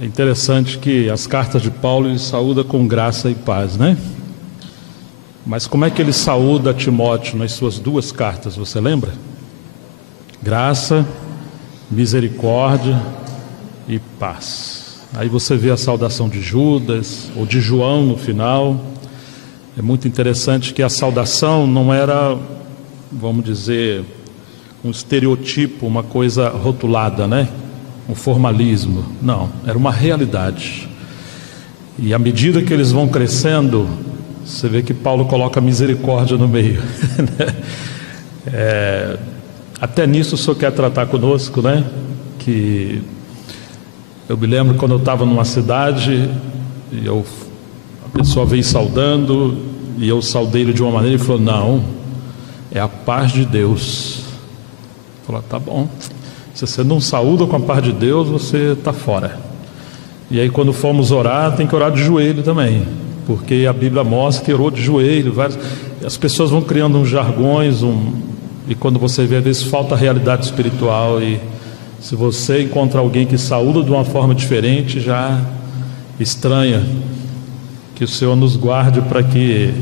É interessante que as cartas de Paulo ele saúda com graça e paz, né? Mas como é que ele saúda Timóteo nas suas duas cartas, você lembra? Graça, misericórdia e paz. Aí você vê a saudação de Judas ou de João no final. É muito interessante que a saudação não era, vamos dizer, um estereotipo, uma coisa rotulada, né? Um formalismo. Não, era uma realidade. E à medida que eles vão crescendo, você vê que Paulo coloca misericórdia no meio. Até nisso o Senhor quer tratar conosco, né? Que eu me lembro quando eu estava numa cidade e a pessoa veio saudando e eu saudei ele de uma maneira e falou: não, é a paz de Deus. Falou: tá bom, se você não saúda com a paz de Deus, você está fora. E aí quando formos orar, tem que orar de joelho também, porque a Bíblia mostra que orou de joelho. As pessoas vão criando uns jargões, e quando você vê, às vezes falta a realidade espiritual. E se você encontra alguém que saúda de uma forma diferente, já estranha. Que o Senhor nos guarde para que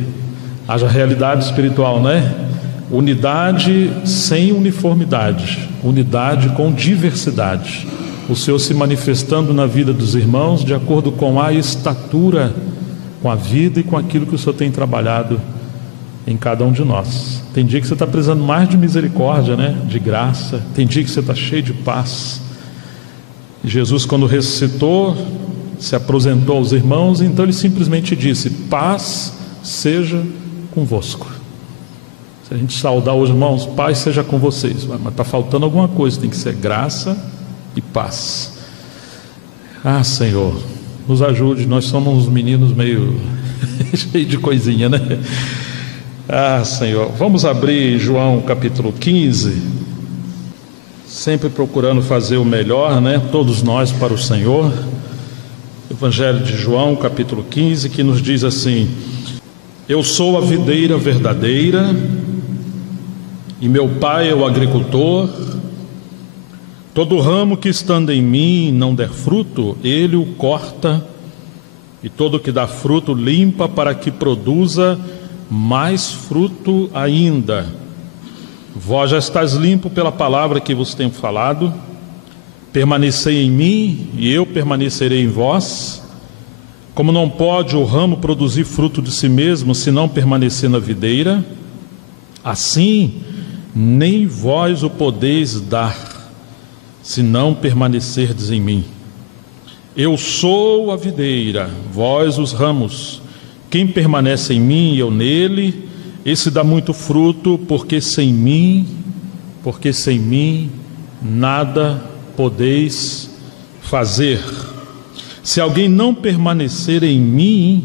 haja realidade espiritual, né? Unidade sem uniformidade, unidade com diversidade. O Senhor se manifestando na vida dos irmãos de acordo com a estatura, com a vida e com aquilo que o Senhor tem trabalhado em cada um de nós. Tem dia que você está precisando mais de misericórdia, né? De graça. Tem dia que você está cheio de paz. E Jesus, quando ressuscitou, se apresentou aos irmãos, então ele simplesmente disse: paz seja convosco. Se a gente saudar os irmãos, paz seja com vocês, mas está faltando alguma coisa, tem que ser graça e paz. Ah, Senhor, nos ajude, nós somos uns meninos meio cheios de coisinha, né? Ah, Senhor, vamos abrir João capítulo 15, sempre procurando fazer o melhor, né? Todos nós para o Senhor. Evangelho de João capítulo 15, que nos diz assim: eu sou a videira verdadeira e meu pai é o agricultor. Todo ramo que estando em mim não der fruto, ele o corta, e todo que dá fruto limpa, para que produza mais fruto ainda. Vós já estáis limpo pela palavra que vos tenho falado. Permanecei em mim e eu permanecerei em vós. Como não pode o ramo produzir fruto de si mesmo se não permanecer na videira, assim nem vós o podeis dar, se não permanecerdes em mim. Eu sou a videira, vós os ramos. Quem permanece em mim e eu nele, esse dá muito fruto, porque sem mim nada podeis fazer. Se alguém não permanecer em mim,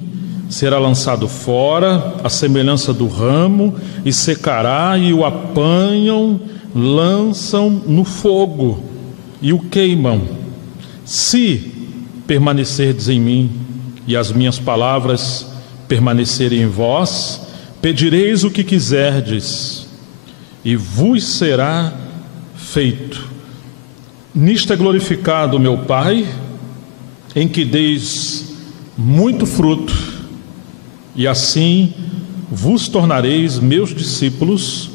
será lançado fora, à semelhança do ramo, e secará, e o apanham, lançam no fogo e o queimam. Se permanecerdes em mim e as minhas palavras permanecerem em vós, pedireis o que quiserdes e vos será feito. Nisto é glorificado o meu Pai, em que deis muito fruto, e assim vos tornareis meus discípulos.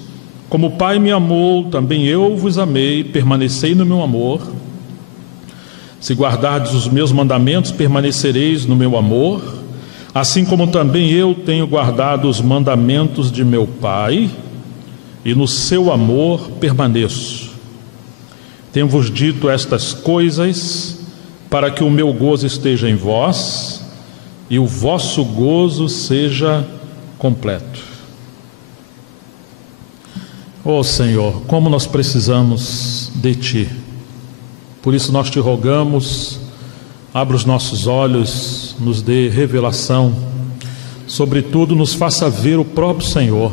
Como o Pai me amou, também eu vos amei, permanecei no meu amor. Se guardardes os meus mandamentos, permanecereis no meu amor, assim como também eu tenho guardado os mandamentos de meu Pai, e no seu amor permaneço. Tenho-vos dito estas coisas, para que o meu gozo esteja em vós, e o vosso gozo seja completo. Ó Senhor, como nós precisamos de Ti. Por isso nós te rogamos, abra os nossos olhos, nos dê revelação, sobretudo nos faça ver o próprio Senhor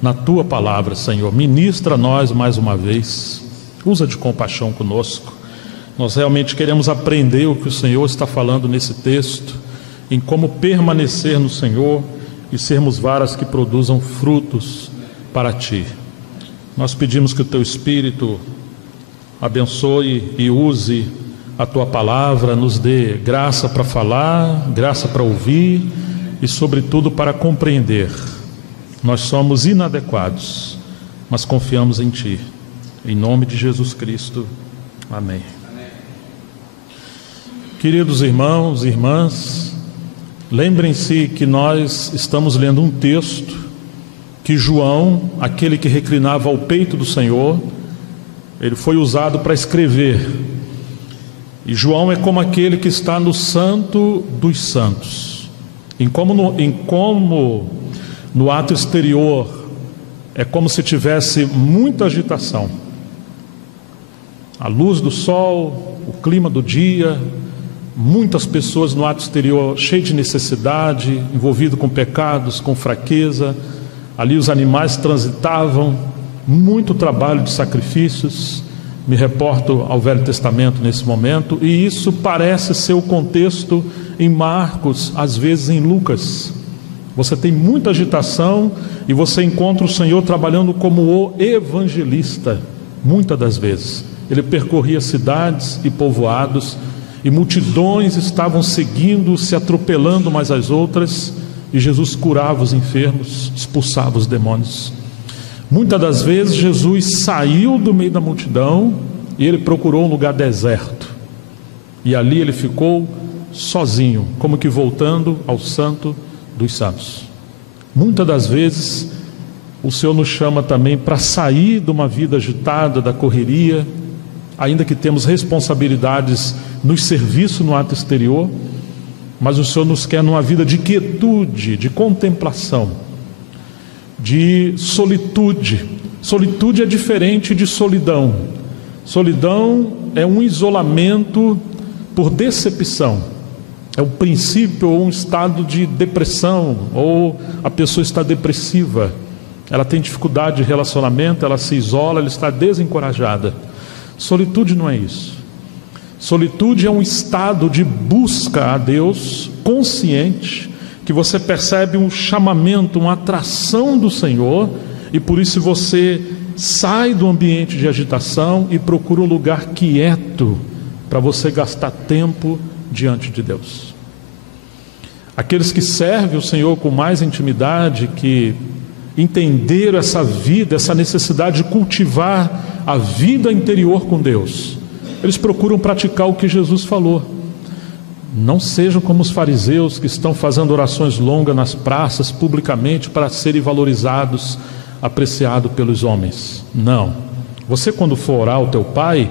na Tua palavra, Senhor. Ministra a nós mais uma vez, usa de compaixão conosco. Nós realmente queremos aprender o que o Senhor está falando nesse texto, em como permanecer no Senhor e sermos varas que produzam frutos para Ti. Nós pedimos que o Teu Espírito abençoe e use a Tua palavra, nos dê graça para falar, graça para ouvir e, sobretudo, para compreender. Nós somos inadequados, mas confiamos em Ti. Em nome de Jesus Cristo. Amém. Queridos irmãos e irmãs, lembrem-se que nós estamos lendo um texto que João, aquele que reclinava ao peito do Senhor, ele foi usado para escrever. E João é como aquele que está no Santo dos Santos. Em como no ato exterior é como se tivesse muita agitação. A luz do sol, o clima do dia, muitas pessoas no ato exterior cheio de necessidade, envolvido com pecados, com fraqueza. Ali os animais transitavam, muito trabalho de sacrifícios. Me reporto ao Velho Testamento nesse momento, e isso parece ser o contexto em Marcos, às vezes em Lucas. Você tem muita agitação e você encontra o Senhor trabalhando como o evangelista, muitas das vezes. Ele percorria cidades e povoados, e multidões estavam seguindo, se atropelando umas às outras, e Jesus curava os enfermos, expulsava os demônios. Muitas das vezes Jesus saiu do meio da multidão e ele procurou um lugar deserto, e ali ele ficou sozinho, como que voltando ao Santo dos Santos. Muitas das vezes o Senhor nos chama também para sair de uma vida agitada, da correria, ainda que temos responsabilidades nos serviços no ato exterior, mas o Senhor nos quer numa vida de quietude, de contemplação, de solitude. Solitude é diferente de solidão. Solidão é um isolamento por decepção, é um princípio ou um estado de depressão, ou a pessoa está depressiva, ela tem dificuldade de relacionamento, ela se isola, ela está desencorajada. Solitude não é isso. Solitude é um estado de busca a Deus consciente, que você percebe um chamamento, uma atração do Senhor, e por isso você sai do ambiente de agitação e procura um lugar quieto para você gastar tempo diante de Deus. Aqueles que servem o Senhor com mais intimidade, que entenderam essa vida, essa necessidade de cultivar a vida interior com Deus, eles procuram praticar o que Jesus falou. Não sejam como os fariseus, que estão fazendo orações longas nas praças publicamente para serem valorizados, apreciados pelos homens. Não. Você, quando for orar ao teu Pai,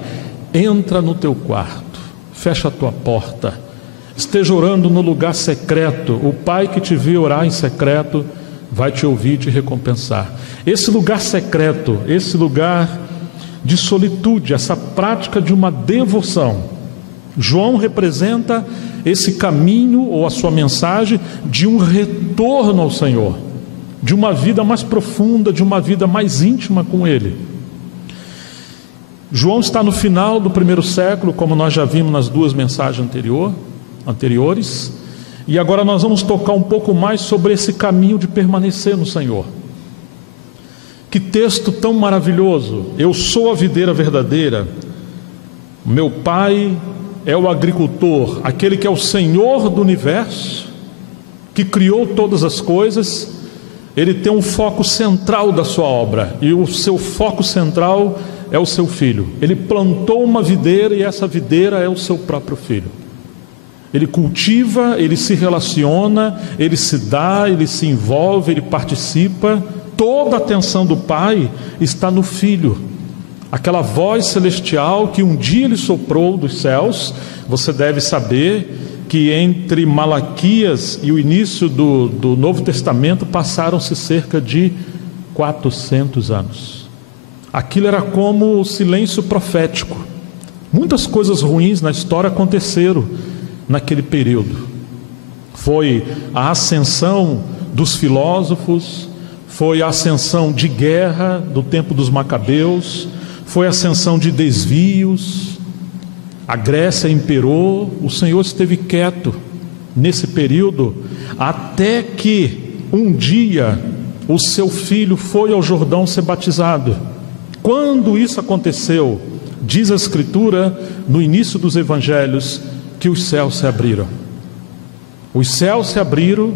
entra no teu quarto, fecha a tua porta, esteja orando no lugar secreto. O Pai que te vê orar em secreto vai te ouvir e te recompensar. Esse lugar secreto, esse lugar de solitude, essa prática de uma devoção, João representa esse caminho, ou a sua mensagem, de um retorno ao Senhor, de uma vida mais profunda, de uma vida mais íntima com Ele. João está no final do primeiro século, como nós já vimos nas duas mensagens anteriores, e agora nós vamos tocar um pouco mais sobre esse caminho de permanecer no Senhor. Que texto tão maravilhoso! Eu sou a videira verdadeira, meu Pai é o agricultor, aquele que é o Senhor do universo, que criou todas as coisas. Ele tem um foco central da sua obra, e o seu foco central é o seu filho. Ele plantou uma videira, e essa videira é o seu próprio filho. Ele cultiva, ele se relaciona, ele se dá, ele se envolve, ele participa. Toda a atenção do Pai está no Filho. Aquela voz celestial que um dia Ele soprou dos céus. Você deve saber que entre Malaquias e o início do Novo Testamento passaram-se cerca de 400 anos. Aquilo era como o silêncio profético. Muitas coisas ruins na história aconteceram naquele período. Foi a ascensão dos filósofos, foi a ascensão de guerra do tempo dos Macabeus, foi a ascensão de desvios, a Grécia imperou. O Senhor esteve quieto nesse período, até que um dia o seu filho foi ao Jordão ser batizado. Quando isso aconteceu, Diz a Escritura, no início dos Evangelhos, que os céus se abriram. Os céus se abriram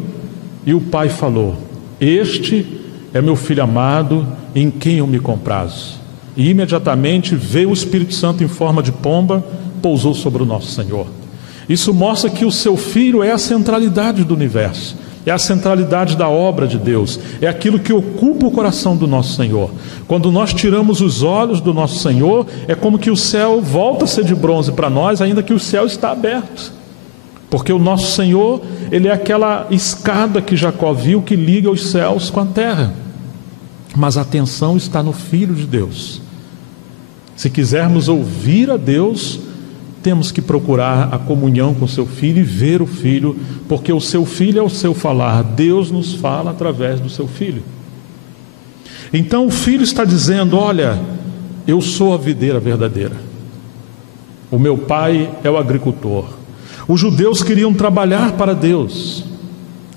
e o Pai falou: este é meu Filho amado, em quem eu me comprazo. E imediatamente veio o Espírito Santo em forma de pomba, pousou sobre o nosso Senhor. Isso mostra que o seu Filho é a centralidade do universo, é a centralidade da obra de Deus, é aquilo que ocupa o coração do nosso Senhor. Quando nós tiramos os olhos do nosso Senhor, é como que o céu volta a ser de bronze para nós, ainda que o céu está aberto. Porque o nosso Senhor, Ele é aquela escada que Jacó viu que liga os céus com a terra. Mas a atenção está no Filho de Deus. Se quisermos ouvir a Deus, temos que procurar a comunhão com o seu Filho e ver o Filho, porque o seu Filho é o seu falar. Deus nos fala através do seu Filho. Então o Filho está dizendo: olha, eu sou a videira verdadeira, o meu Pai é o agricultor. Os judeus queriam trabalhar para Deus.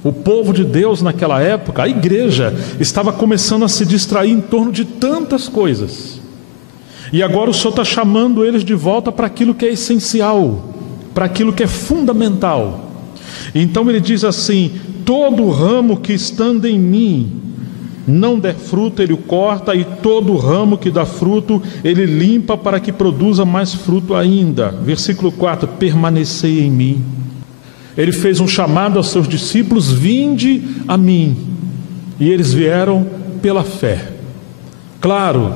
O povo de Deus naquela época, a igreja, estava começando a se distrair em torno de tantas coisas. E agora o Senhor está chamando eles de volta para aquilo que é essencial, para aquilo que é fundamental. Então ele diz assim: todo ramo que estando em mim não der fruto, ele o corta, e todo ramo que dá fruto, ele limpa para que produza mais fruto ainda. Versículo 4: permanecei em mim. Ele fez um chamado aos seus discípulos: vinde a mim. E eles vieram pela fé. Claro,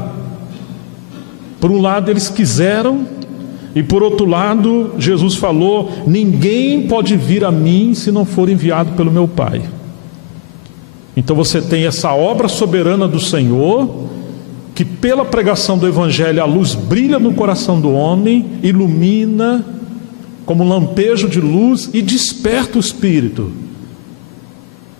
por um lado eles quiseram, e por outro lado Jesus falou: ninguém pode vir a mim se não for enviado pelo meu Pai. Então você tem essa obra soberana do Senhor, que pela pregação do Evangelho a luz brilha no coração do homem, ilumina como um lampejo de luz e desperta o espírito.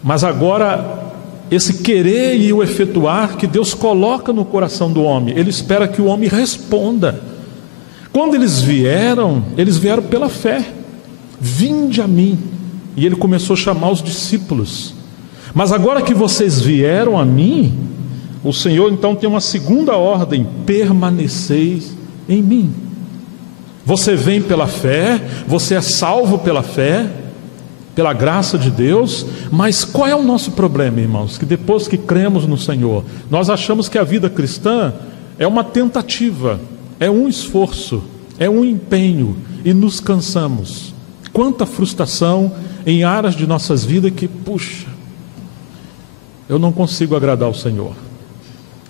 Mas agora esse querer e o efetuar que Deus coloca no coração do homem, Ele espera que o homem responda. Quando eles vieram pela fé. Vinde a mim. E Ele começou a chamar os discípulos. Mas agora que vocês vieram a mim, o Senhor então tem uma segunda ordem: permaneceis em mim. Você vem pela fé, você é salvo pela fé, pela graça de Deus. Mas qual é o nosso problema, irmãos? Que depois que cremos no Senhor, nós achamos que a vida cristã é uma tentativa, é um esforço, é um empenho, e nos cansamos. Quanta frustração em áreas de nossas vidas que, puxa, eu não consigo agradar o Senhor.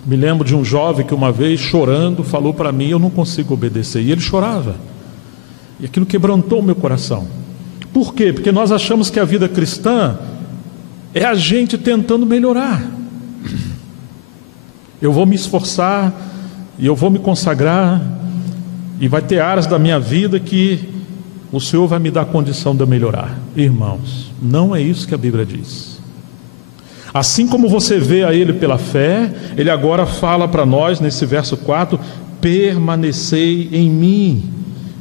Me lembro de um jovem que uma vez, chorando, falou para mim: eu não consigo obedecer. E ele chorava. E aquilo quebrantou o meu coração. Por quê? Porque nós achamos que a vida cristã é a gente tentando melhorar. Eu vou me esforçar, e eu vou me consagrar, e vai ter áreas da minha vida que o Senhor vai me dar condição de eu melhorar. Irmãos, não é isso que a Bíblia diz. Assim como você vê a Ele pela fé, Ele agora fala para nós nesse verso 4: permanecei em mim,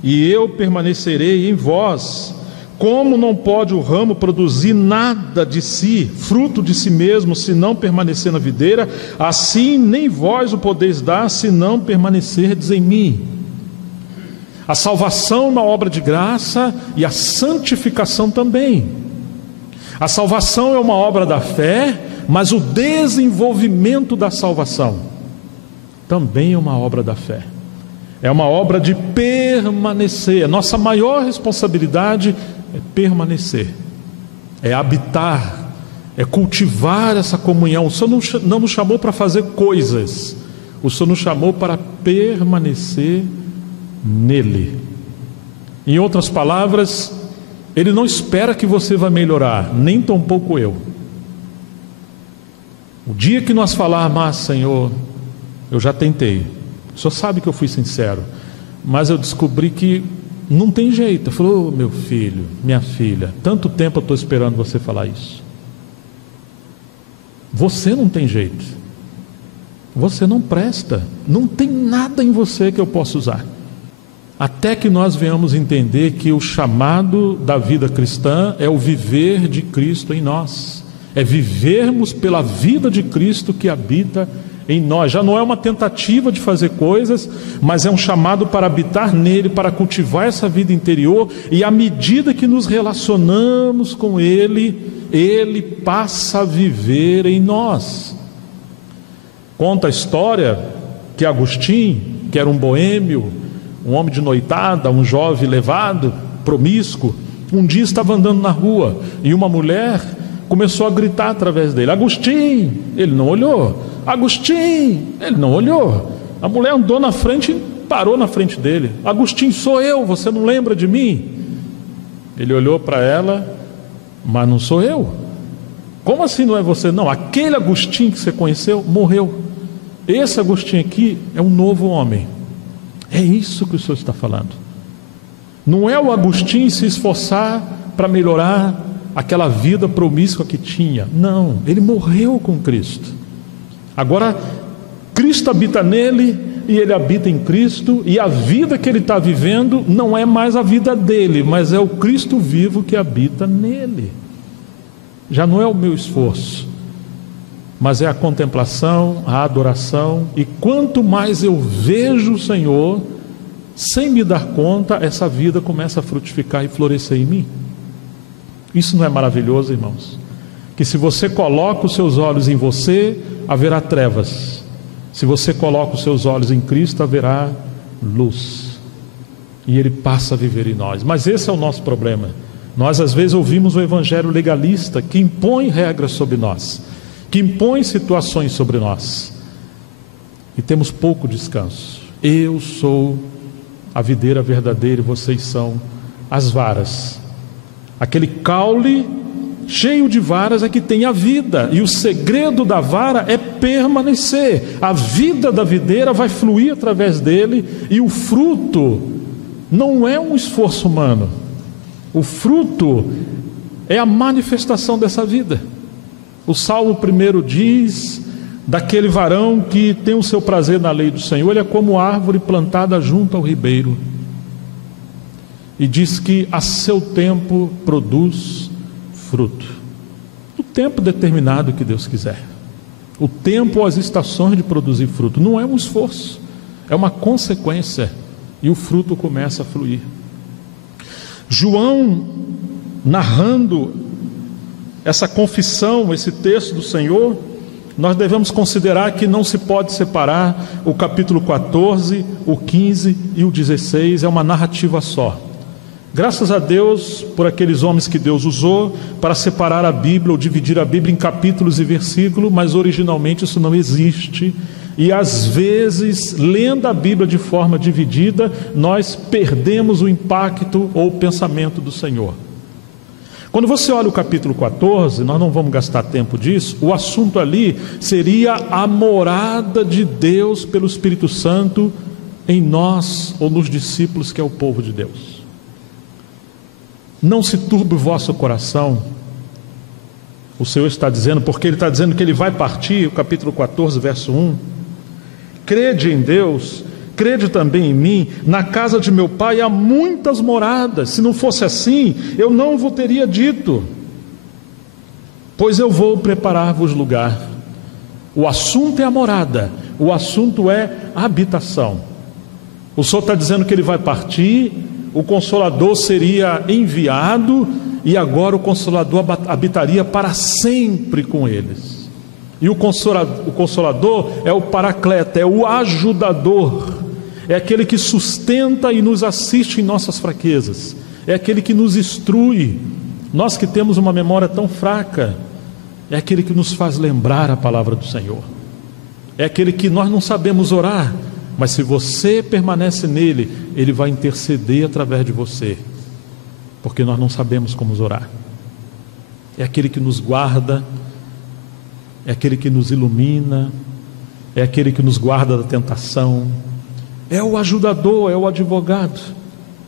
e eu permanecerei em vós. Como não pode o ramo produzir nada de si, fruto de si mesmo, se não permanecer na videira, assim nem vós o podeis dar, se não permanecerdes em mim. A salvação é uma obra de graça, e a santificação também. A salvação é uma obra da fé, mas o desenvolvimento da salvação também é uma obra da fé. É uma obra de permanecer. A nossa maior responsabilidade é permanecer, é habitar, é cultivar essa comunhão. O Senhor não nos chamou para fazer coisas, o Senhor nos chamou para permanecer nele. Em outras palavras, Ele não espera que você vá melhorar, nem tampouco eu. O dia que nós falarmos: mas Senhor, eu já tentei, o Senhor sabe que eu fui sincero, mas eu descobri que não tem jeito. Eu falei: meu filho, minha filha, tanto tempo eu estou esperando você falar isso. Você não tem jeito, você não presta, não tem nada em você que eu possa usar. Até que nós venhamos entender que o chamado da vida cristã é o viver de Cristo em nós, é vivermos pela vida de Cristo que habita em nós. Já não é uma tentativa de fazer coisas, mas é um chamado para habitar nele, para cultivar essa vida interior, e à medida que nos relacionamos com ele, ele passa a viver em nós. Conta a história que Agostinho, que era um boêmio, um homem de noitada, um jovem levado, promíscuo, um dia estava andando na rua e uma mulher começou a gritar através dele: Agostinho! Ele não olhou. Agostinho! Ele não olhou. A mulher andou na frente e parou na frente dele. Agostinho, sou eu, você não lembra de mim? Ele olhou para ela: mas não sou eu. Como assim não é você? Não, aquele Agostinho que você conheceu morreu. Esse Agostinho aqui é um novo homem. É isso que o Senhor está falando. Não é o Agostinho se esforçar para melhorar aquela vida promíscua que tinha. Não, ele morreu com Cristo. Agora Cristo habita nele e ele habita em Cristo, e a vida que ele está vivendo não é mais a vida dele, mas é o Cristo vivo que habita nele. Já não é o meu esforço, mas é a contemplação, a adoração, e quanto mais eu vejo o Senhor, sem me dar conta, essa vida começa a frutificar e florescer em mim. Isso não é maravilhoso, irmãos? Que se você coloca os seus olhos em você, haverá trevas. Se você coloca os seus olhos em Cristo, haverá luz. E Ele passa a viver em nós. Mas esse é o nosso problema. Nós às vezes ouvimos o evangelho legalista, que impõe regras sobre nós, que impõe situações sobre nós, e temos pouco descanso. Eu sou a videira verdadeira e vocês são as varas. Aquele caule cheio de varas é que tem a vida, e o segredo da vara é permanecer. A vida da videira vai fluir através dele, e o fruto não é um esforço humano. O fruto é a manifestação dessa vida. O Salmo 1 diz daquele varão que tem o seu prazer na lei do Senhor. Ele é como árvore plantada junto ao ribeiro, e diz que a seu tempo produz fruto. O tempo determinado que Deus quiser. O tempo ou as estações de produzir fruto. Não é um esforço, é uma consequência, e o fruto começa a fluir. João, narrando essa confissão, esse texto do Senhor, nós devemos considerar que não se pode separar o capítulo 14, o 15 e o 16, é uma narrativa só. Graças a Deus por aqueles homens que Deus usou para separar a Bíblia ou dividir a Bíblia em capítulos e versículos, mas originalmente isso não existe. E às vezes, lendo a Bíblia de forma dividida, nós perdemos o impacto ou o pensamento do Senhor. Quando você olha o capítulo 14, nós não vamos gastar tempo disso, o assunto ali seria a morada de Deus pelo Espírito Santo em nós ou nos discípulos, que é o povo de Deus. Não se turbe o vosso coração, o Senhor está dizendo, porque Ele está dizendo que Ele vai partir, o capítulo 14, verso 1. Crede em Deus, crede também em mim. Na casa de meu Pai há muitas moradas. Se não fosse assim, eu não vos teria dito, pois eu vou preparar-vos lugar. O assunto é a morada, o assunto é a habitação. O Senhor está dizendo que Ele vai partir, o Consolador seria enviado, e agora o Consolador habitaria para sempre com eles. E o Consolador é o Paracleto, é o ajudador, é aquele que sustenta e nos assiste em nossas fraquezas, é aquele que nos instrui, nós que temos uma memória tão fraca, é aquele que nos faz lembrar a palavra do Senhor, é aquele que nós não sabemos orar, mas se você permanece nele, ele vai interceder através de você, porque nós não sabemos como orar. É aquele que nos guarda, é aquele que nos ilumina, é aquele que nos guarda da tentação, é o ajudador, é o advogado,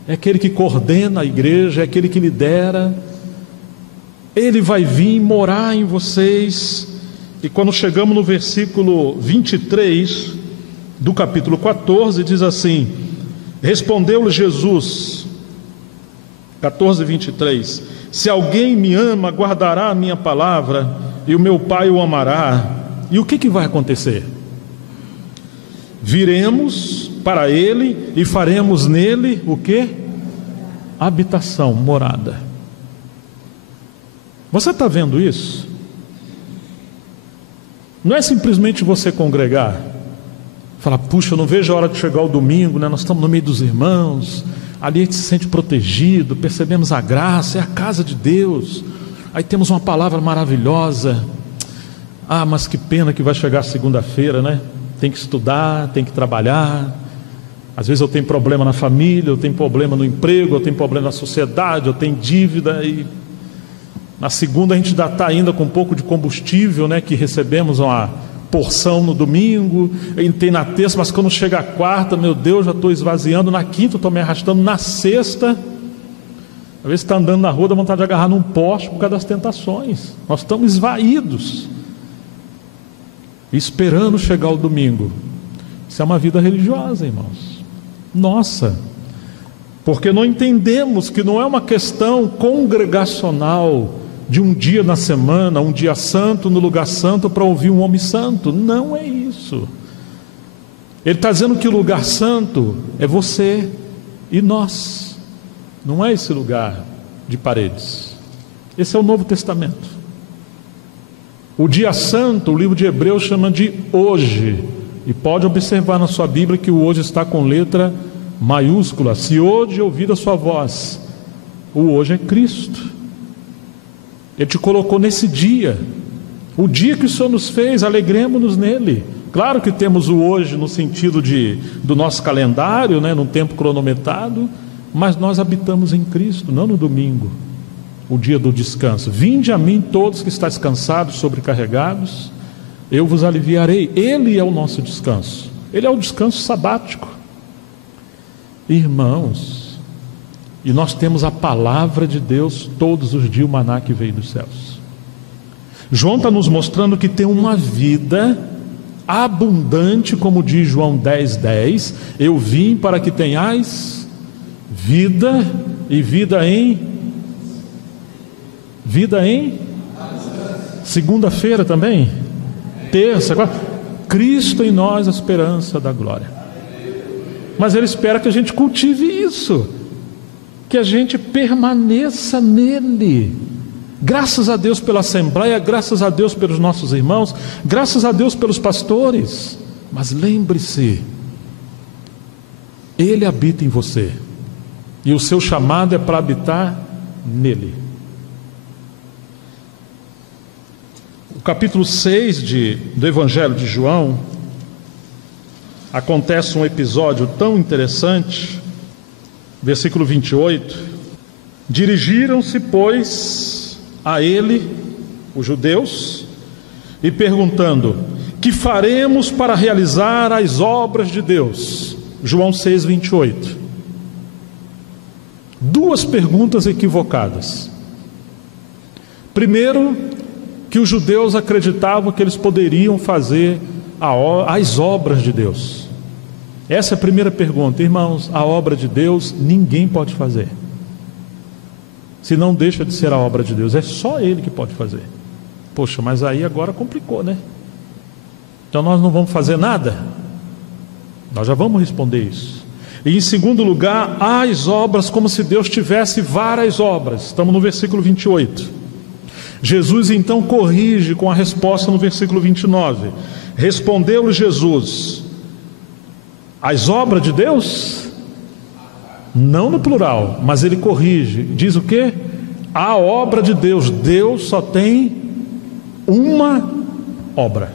é aquele que coordena a igreja, é aquele que lidera. Ele vai vir morar em vocês. E quando chegamos no versículo 23 do capítulo 14, diz assim: respondeu-lhe Jesus, 14, 23, se alguém me ama, guardará a minha palavra, e o meu Pai o amará. E o que vai acontecer? Viremos para ele e faremos nele o quê? Habitação, morada. Você está vendo isso? Não é simplesmente você congregar, falar, puxa, eu não vejo a hora de chegar o domingo, né? Nós estamos no meio dos irmãos, ali a gente se sente protegido, percebemos a graça, é a casa de Deus, aí temos uma palavra maravilhosa. Ah, mas que pena que vai chegar segunda-feira, né? Tem que estudar, tem que trabalhar. Às vezes eu tenho problema na família, eu tenho problema no emprego, eu tenho problema na sociedade, eu tenho dívida, e na segunda a gente ainda está ainda com um pouco de combustível, né? Que recebemos uma porção no domingo, tem na terça, mas quando chega a quarta, meu Deus, já estou esvaziando, na quinta estou me arrastando, na sexta, às vezes está andando na rua, dá vontade de agarrar num poste por causa das tentações. Nós estamos esvaídos, esperando chegar o domingo. Isso é uma vida religiosa, irmãos. Nossa, porque não entendemos que não é uma questão congregacional de um dia na semana, um dia santo no lugar santo para ouvir um homem santo. Não é isso. Ele está dizendo que o lugar santo é você e nós, não é esse lugar de paredes. Esse é o Novo Testamento. O dia santo, o livro de Hebreus chama de hoje, e pode observar na sua Bíblia que o hoje está com letra maiúscula. Se hoje ouvir a sua voz, o hoje é Cristo. Ele te colocou nesse dia, o dia que o Senhor nos fez, alegremos-nos nele. Claro que temos o hoje no sentido do nosso calendário, né, num tempo cronometrado, mas nós habitamos em Cristo, não no domingo, o dia do descanso. Vinde a mim todos que estáis cansados, sobrecarregados, eu vos aliviarei. Ele é o nosso descanso, ele é o descanso sabático. Irmãos, e nós temos a palavra de Deus todos os dias, o maná que veio dos céus. João está nos mostrando que tem uma vida abundante, como diz João 10:10. Eu vim para que tenhais vida, e vida em segunda-feira também, terça, quarta. Cristo em nós, a esperança da glória. Mas Ele espera que a gente cultive isso, que a gente permaneça nele. Graças a Deus pela Assembleia, graças a Deus pelos nossos irmãos, graças a Deus pelos pastores. Mas lembre-se, Ele habita em você, e o seu chamado é para habitar nele. O capítulo 6 do Evangelho de João, acontece um episódio tão interessante. Versículo 28, dirigiram-se, pois, a ele, os judeus, e perguntando, que faremos para realizar as obras de Deus? João 6:28. Duas perguntas equivocadas. Primeiro, que os judeus acreditavam que eles poderiam fazer as obras de Deus. Essa é a primeira pergunta. Irmãos, a obra de Deus ninguém pode fazer, se não deixa de ser a obra de Deus. É só Ele que pode fazer. Poxa, mas aí agora complicou, né? Então nós não vamos fazer nada? Nós já vamos responder isso. E em segundo lugar, as obras, como se Deus tivesse várias obras. Estamos no versículo 28. Jesus então corrige com a resposta no versículo 29. Respondeu-lhe Jesus: as obras de Deus? Não no plural, mas ele corrige. Diz o quê? A obra de Deus. Deus só tem uma obra.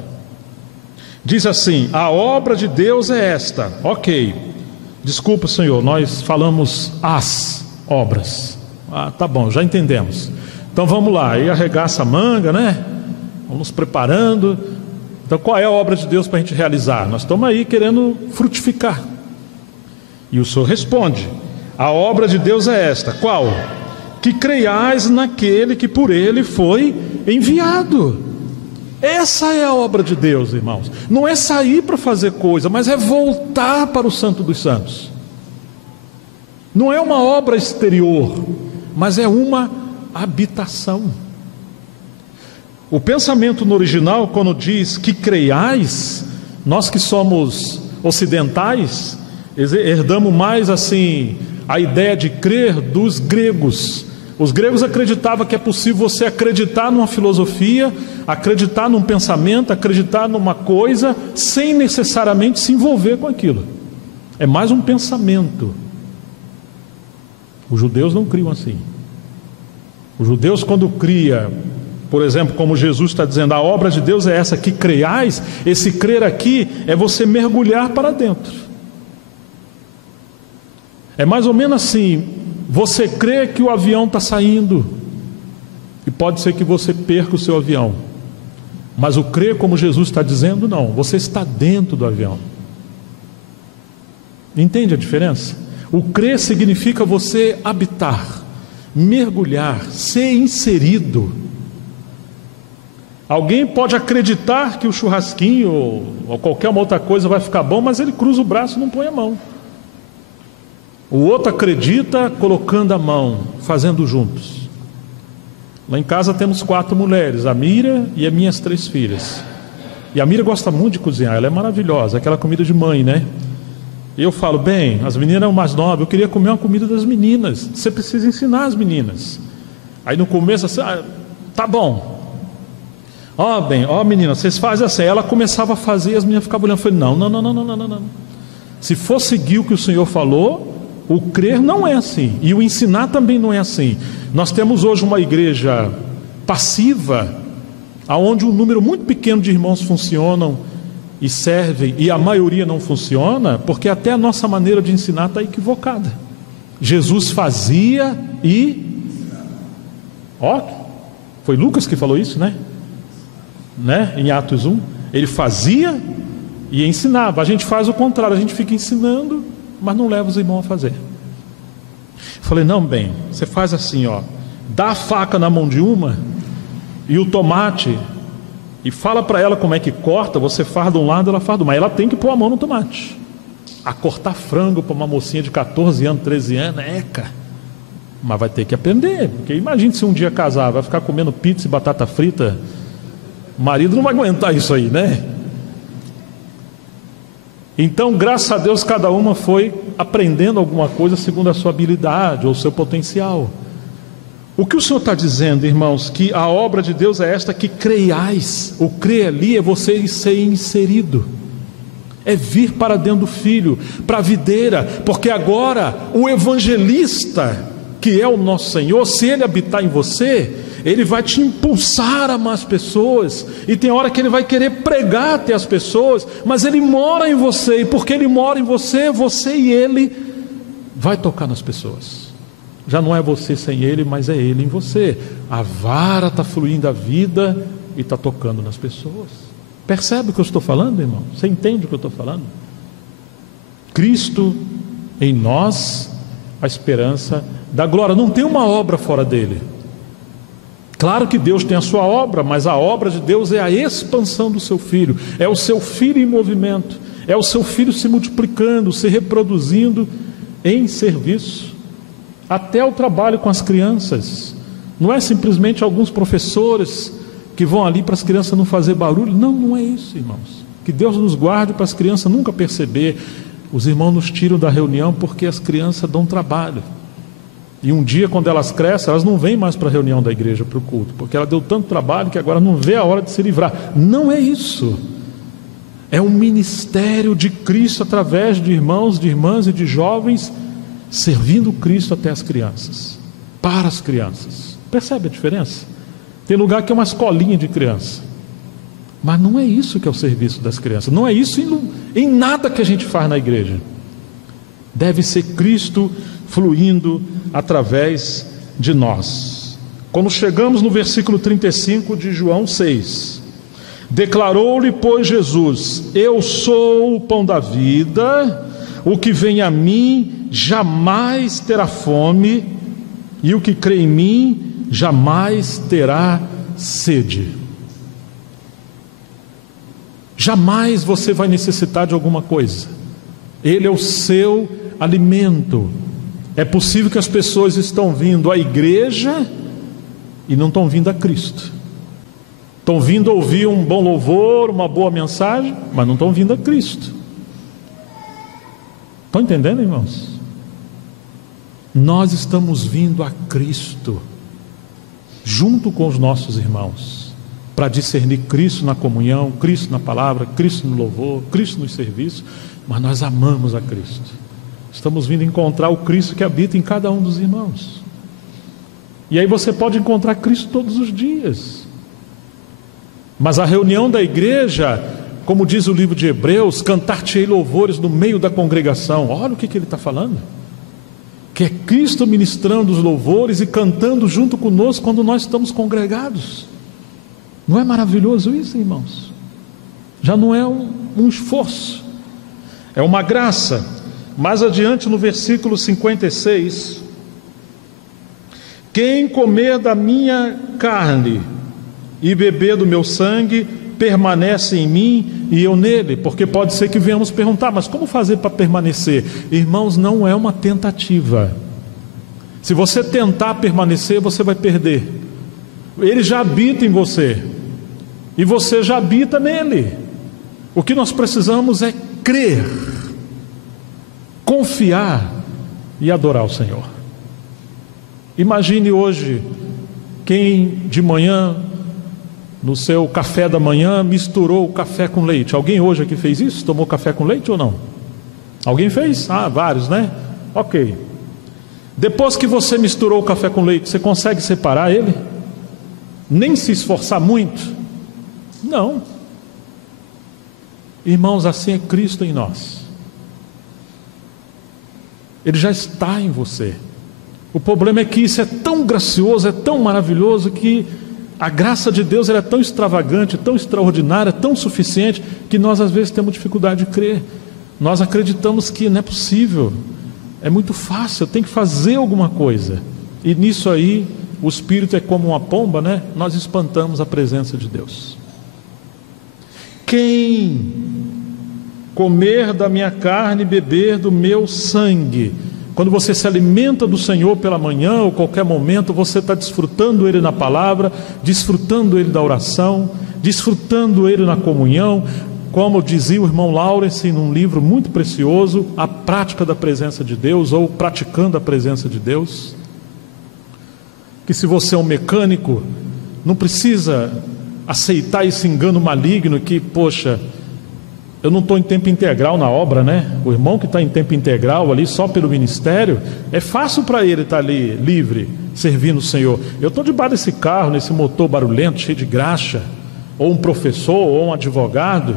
Diz assim: a obra de Deus é esta. Ok, desculpa, Senhor, nós falamos as obras. Tá bom, já entendemos. Então vamos lá, aí arregaça a manga, né? Vamos nos preparando. Então qual é a obra de Deus para a gente realizar? Nós estamos aí querendo frutificar. E o Senhor responde: a obra de Deus é esta. Qual? Que creiais naquele que por Ele foi enviado. Essa é a obra de Deus, irmãos. Não é sair para fazer coisa, mas é voltar para o Santo dos Santos. Não é uma obra exterior, mas é uma habitação. O pensamento no original, quando diz que creiais, nós que somos ocidentais, herdamos mais assim a ideia de crer dos gregos. Os gregos acreditavam que é possível você acreditar numa filosofia, acreditar num pensamento, acreditar numa coisa, sem necessariamente se envolver com aquilo. É mais um pensamento. Os judeus não criam assim. Os judeus, quando cria, por exemplo, como Jesus está dizendo, a obra de Deus é essa, que creiais, esse crer aqui é você mergulhar para dentro. É mais ou menos assim, você crê que o avião está saindo, e pode ser que você perca o seu avião, mas o crer, como Jesus está dizendo, não, você está dentro do avião. Entende a diferença? O crer significa você habitar, mergulhar, ser inserido. Alguém pode acreditar que o churrasquinho ou qualquer uma outra coisa vai ficar bom, mas ele cruza o braço e não põe a mão. O outro acredita colocando a mão, fazendo juntos. Lá em casa temos 4 mulheres, a Mira e as minhas 3 filhas. E a Mira gosta muito de cozinhar, ela é maravilhosa, aquela comida de mãe, né? E eu falo, bem, as meninas eram mais novas, eu queria comer uma comida das meninas. Você precisa ensinar as meninas. Aí no começo, assim, tá bom. Menina, vocês fazem assim. Ela começava a fazer e as meninas ficavam olhando. Eu falei, não. Se for seguir o que o Senhor falou, o crer não é assim. E o ensinar também não é assim. Nós temos hoje uma igreja passiva, onde um número muito pequeno de irmãos funcionam e servem, e a maioria não funciona, porque até a nossa maneira de ensinar está equivocada. Jesus fazia e... foi Lucas que falou isso, né? Em Atos 1, ele fazia e ensinava. A gente faz o contrário, a gente fica ensinando, mas não leva os irmãos a fazer. Falei, não, bem, você faz assim, dá a faca na mão de uma e o tomate, e fala para ela como é que corta. Você faz de um lado, ela faz do outro, mas ela tem que pôr a mão no tomate. A cortar frango para uma mocinha de 14 anos, 13 anos, mas vai ter que aprender, porque imagine se um dia casar, vai ficar comendo pizza e batata frita. O marido não vai aguentar isso aí, né? Então, graças a Deus, cada uma foi aprendendo alguma coisa segundo a sua habilidade ou seu potencial. O que o Senhor está dizendo, irmãos, que a obra de Deus é esta, que creiais. O crer ali é você ser inserido, é vir para dentro do Filho, para a videira, porque agora o evangelista, que é o nosso Senhor, se Ele habitar em você, Ele vai te impulsar a amar as pessoas, e tem hora que Ele vai querer pregar até as pessoas, mas Ele mora em você, e porque Ele mora em você, você e Ele vai tocar nas pessoas. Já não é você sem Ele, mas é Ele em você. A vara está fluindo a vida e está tocando nas pessoas. Percebe o que eu estou falando, irmão? Você entende o que eu estou falando? Cristo em nós, a esperança da glória. Não tem uma obra fora dele. Claro que Deus tem a sua obra, mas a obra de Deus é a expansão do seu Filho, é o seu Filho em movimento, é o seu Filho se multiplicando, se reproduzindo em serviço, até o trabalho com as crianças. Não é simplesmente alguns professores que vão ali para as crianças não fazer barulho. Não é isso, irmãos. Que Deus nos guarde para as crianças nunca perceber. Os irmãos nos tiram da reunião porque as crianças dão trabalho. E um dia, quando elas crescem, elas não vêm mais para a reunião da igreja, para o culto, porque ela deu tanto trabalho que agora não vê a hora de se livrar. Não é isso. É um ministério de Cristo através de irmãos, de irmãs e de jovens, servindo Cristo até as crianças, para as crianças. Percebe a diferença? Tem lugar que é uma escolinha de criança, mas não é isso que é o serviço das crianças. Não é isso em nada que a gente faz na igreja. Deve ser Cristo fluindo através de nós. Quando chegamos no versículo 35 de João 6, declarou-lhe, pois, Jesus: eu sou o pão da vida, o que vem a mim jamais terá fome, e o que crê em mim jamais terá sede. Jamais você vai necessitar de alguma coisa. Ele é o seu alimento. É possível que as pessoas estão vindo à igreja e não estão vindo a Cristo. Estão vindo ouvir um bom louvor, uma boa mensagem, mas não estão vindo a Cristo. Estão entendendo, irmãos? Nós estamos vindo a Cristo, junto com os nossos irmãos, para discernir Cristo na comunhão, Cristo na palavra, Cristo no louvor, Cristo nos serviços, mas nós amamos a Cristo. Estamos vindo encontrar o Cristo que habita em cada um dos irmãos. E aí você pode encontrar Cristo todos os dias. Mas a reunião da igreja, como diz o livro de Hebreus, cantar-te-ei louvores no meio da congregação. Olha o que ele está falando. Que é Cristo ministrando os louvores e cantando junto conosco quando nós estamos congregados. Não é maravilhoso isso, irmãos? Já não é um esforço, é uma graça. Mais adiante no versículo 56, quem comer da minha carne e beber do meu sangue, permanece em mim e eu nele. Porque pode ser que venhamos perguntar, mas como fazer para permanecer? Irmãos, não é uma tentativa. Se você tentar permanecer, você vai perder. Ele já habita em você e você já habita nele. O que nós precisamos é crer, confiar e adorar o Senhor. Imagine hoje quem de manhã, no seu café da manhã, misturou o café com leite. Alguém hoje aqui fez isso? Tomou café com leite ou não? Alguém fez? Ah, vários, né? Ok. Depois que você misturou o café com leite, você consegue separar ele? Nem se esforçar muito? Não. Irmãos, assim é Cristo em nós. Ele já está em você. O problema é que isso é tão gracioso, é tão maravilhoso, que a graça de Deus ela é tão extravagante, tão extraordinária, tão suficiente, que nós às vezes temos dificuldade de crer. Nós acreditamos que não é possível, é muito fácil, eu tenho que fazer alguma coisa. E nisso aí, o Espírito é como uma pomba, né? Nós espantamos a presença de Deus. Quem comer da minha carne e beber do meu sangue. Quando você se alimenta do Senhor pela manhã ou qualquer momento, você está desfrutando Ele na palavra, desfrutando Ele da oração, desfrutando Ele na comunhão, como dizia o irmão Lawrence num livro muito precioso, A Prática da Presença de Deus, ou Praticando a Presença de Deus. Que se você é um mecânico, não precisa aceitar esse engano maligno que, poxa, eu não estou em tempo integral na obra, né? O irmão que está em tempo integral ali só pelo ministério, é fácil para ele estar ali livre, servindo o Senhor. Eu estou debaixo desse carro, nesse motor barulhento, cheio de graxa, ou um professor, ou um advogado,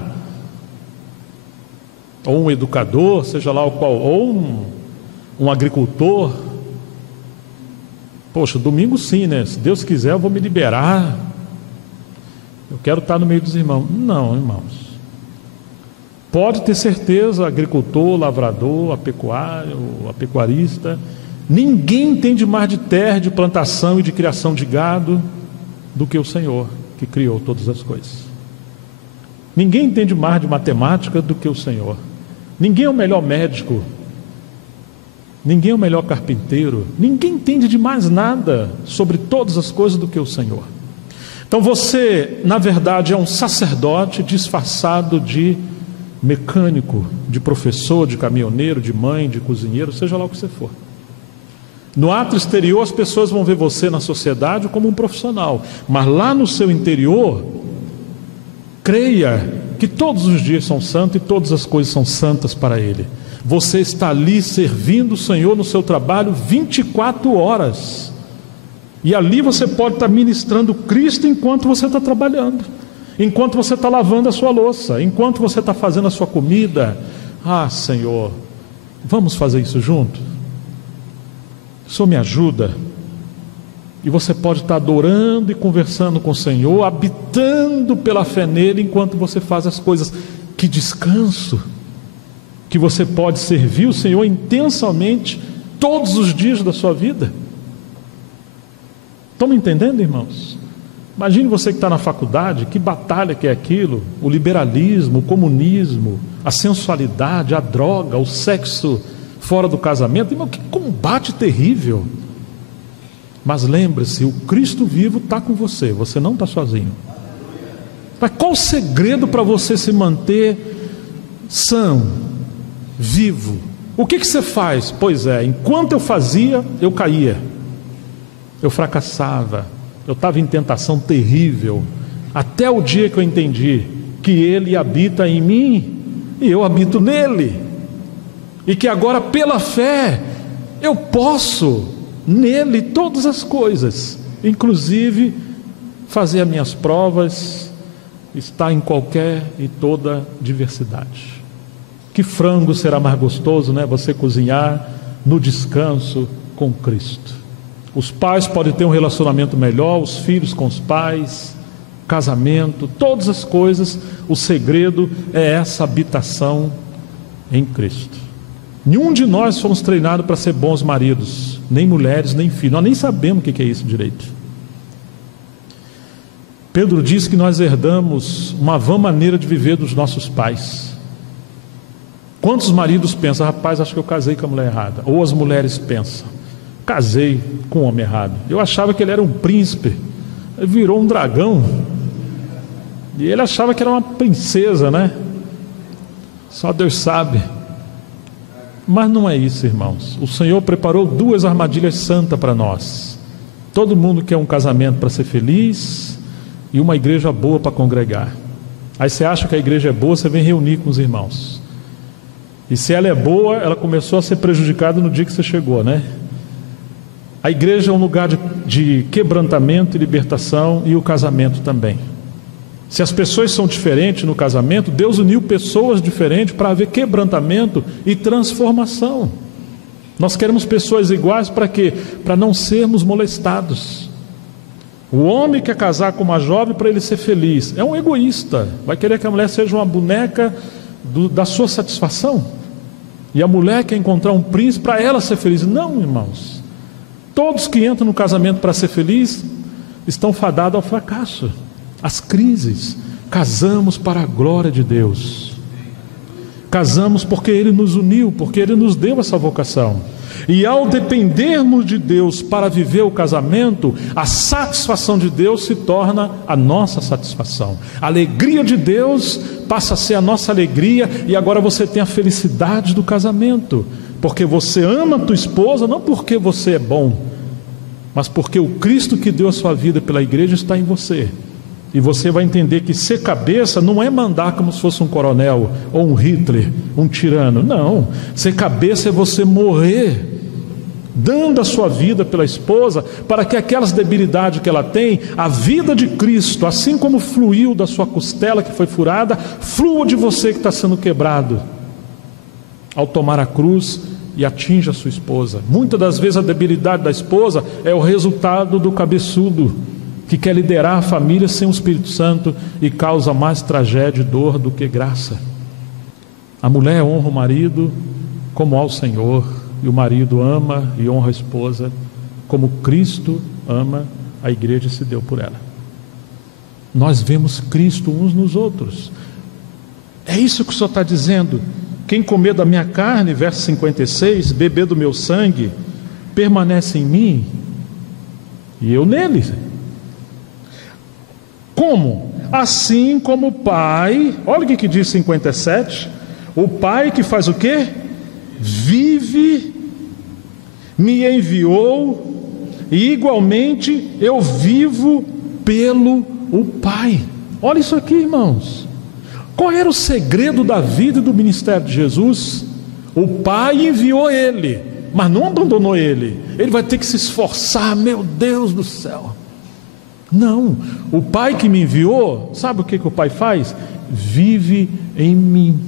ou um educador, seja lá o qual, ou um agricultor. Poxa, domingo sim, né? Se Deus quiser eu vou me liberar, eu quero estar no meio dos irmãos. Não, irmãos. Pode ter certeza, agricultor, lavrador, a pecuarista, ninguém entende mais de terra, de plantação e de criação de gado do que o Senhor, que criou todas as coisas. Ninguém entende mais de matemática do que o Senhor. Ninguém é o melhor médico, ninguém é o melhor carpinteiro, ninguém entende de mais nada sobre todas as coisas do que o Senhor. Então você, na verdade, é um sacerdote disfarçado de mecânico, de professor, de caminhoneiro, de mãe, de cozinheiro, seja lá o que você for. No ato exterior as pessoas vão ver você na sociedade como um profissional, mas lá no seu interior, creia que todos os dias são santos e todas as coisas são santas para Ele. Você está ali servindo o Senhor no seu trabalho 24 horas, e ali você pode estar ministrando Cristo enquanto você está trabalhando, enquanto você está lavando a sua louça, enquanto você está fazendo a sua comida. Ah, Senhor, vamos fazer isso junto? O Senhor me ajuda. E você pode estar adorando e conversando com o Senhor, habitando pela fé nele, enquanto você faz as coisas. Que descanso! Que você pode servir o Senhor intensamente todos os dias da sua vida. Estão me entendendo, irmãos? Imagine você que está na faculdade, que batalha que é aquilo, o liberalismo, o comunismo, a sensualidade, a droga, o sexo fora do casamento. Irmão, que combate terrível. Mas lembre-se, o Cristo vivo está com você, você não está sozinho. Mas qual o segredo para você se manter são, vivo, O que você faz? Pois é, enquanto eu fazia, eu caía, eu fracassava, eu estava em tentação terrível, até o dia que eu entendi que Ele habita em mim e eu habito nele, e que agora pela fé eu posso nele todas as coisas, inclusive fazer as minhas provas, estar em qualquer e toda diversidade. Que frango será mais gostoso, né? Você cozinhar no descanso com Cristo. Os pais podem ter um relacionamento melhor, os filhos com os pais, casamento, todas as coisas. O segredo é essa habitação em Cristo. Nenhum de nós fomos treinados para ser bons maridos, nem mulheres, nem filhos. Nós nem sabemos o que é isso direito. Pedro diz que nós herdamos uma vã maneira de viver dos nossos pais. Quantos maridos pensam, rapaz, acho que eu casei com a mulher errada? Ou as mulheres pensam, casei com o homem errado. Eu achava que ele era um príncipe, ele virou um dragão. E ele achava que era uma princesa, né? Só Deus sabe. Mas não é isso, irmãos. O Senhor preparou 2 armadilhas santas para nós. Todo mundo quer um casamento para ser feliz e uma igreja boa para congregar. Aí você acha que a igreja é boa, você vem reunir com os irmãos. E se ela é boa, ela começou a ser prejudicada no dia que você chegou, né? A igreja é um lugar de quebrantamento e libertação, e o casamento também. Se as pessoas são diferentes no casamento, Deus uniu pessoas diferentes para haver quebrantamento e transformação. Nós queremos pessoas iguais para quê? Para não sermos molestados. O homem quer casar com uma jovem para ele ser feliz. É um egoísta. Vai querer que a mulher seja uma boneca da sua satisfação. E a mulher quer encontrar um príncipe para ela ser feliz. Não, irmãos. Todos que entram no casamento para ser feliz estão fadados ao fracasso, às crises. Casamos para a glória de Deus. Casamos porque Ele nos uniu, porque Ele nos deu essa vocação. E ao dependermos de Deus para viver o casamento, a satisfação de Deus se torna a nossa satisfação. A alegria de Deus passa a ser a nossa alegria, e agora você tem a felicidade do casamento, porque você ama a tua esposa, não porque você é bom, mas porque o Cristo que deu a sua vida pela igreja está em você. E você vai entender que ser cabeça não é mandar como se fosse um coronel, ou um Hitler, um tirano. Não, ser cabeça é você morrer, dando a sua vida pela esposa, para que aquelas debilidades que ela tem, a vida de Cristo, assim como fluiu da sua costela que foi furada, flua de você que está sendo quebrado, ao tomar a cruz e atinge a sua esposa. Muitas das vezes a debilidade da esposa é o resultado do cabeçudo, que quer liderar a família sem o Espírito Santo e causa mais tragédia e dor do que graça. A mulher honra o marido como ao Senhor, e o marido ama e honra a esposa como Cristo ama a igreja e se deu por ela. Nós vemos Cristo uns nos outros. É isso que o Senhor está dizendo. Quem comer da minha carne, verso 56, beber do meu sangue, permanece em mim e eu nele. Como? Assim como o Pai, olha o que diz 57, o Pai que faz o quê? Vive, me enviou, e igualmente eu vivo pelo o Pai. Olha isso aqui, irmãos. Qual era o segredo da vida e do ministério de Jesus? O Pai enviou Ele, mas não abandonou Ele. Ele vai ter que se esforçar, meu Deus do céu. Não, o Pai que me enviou, sabe o que o Pai faz? Vive em mim.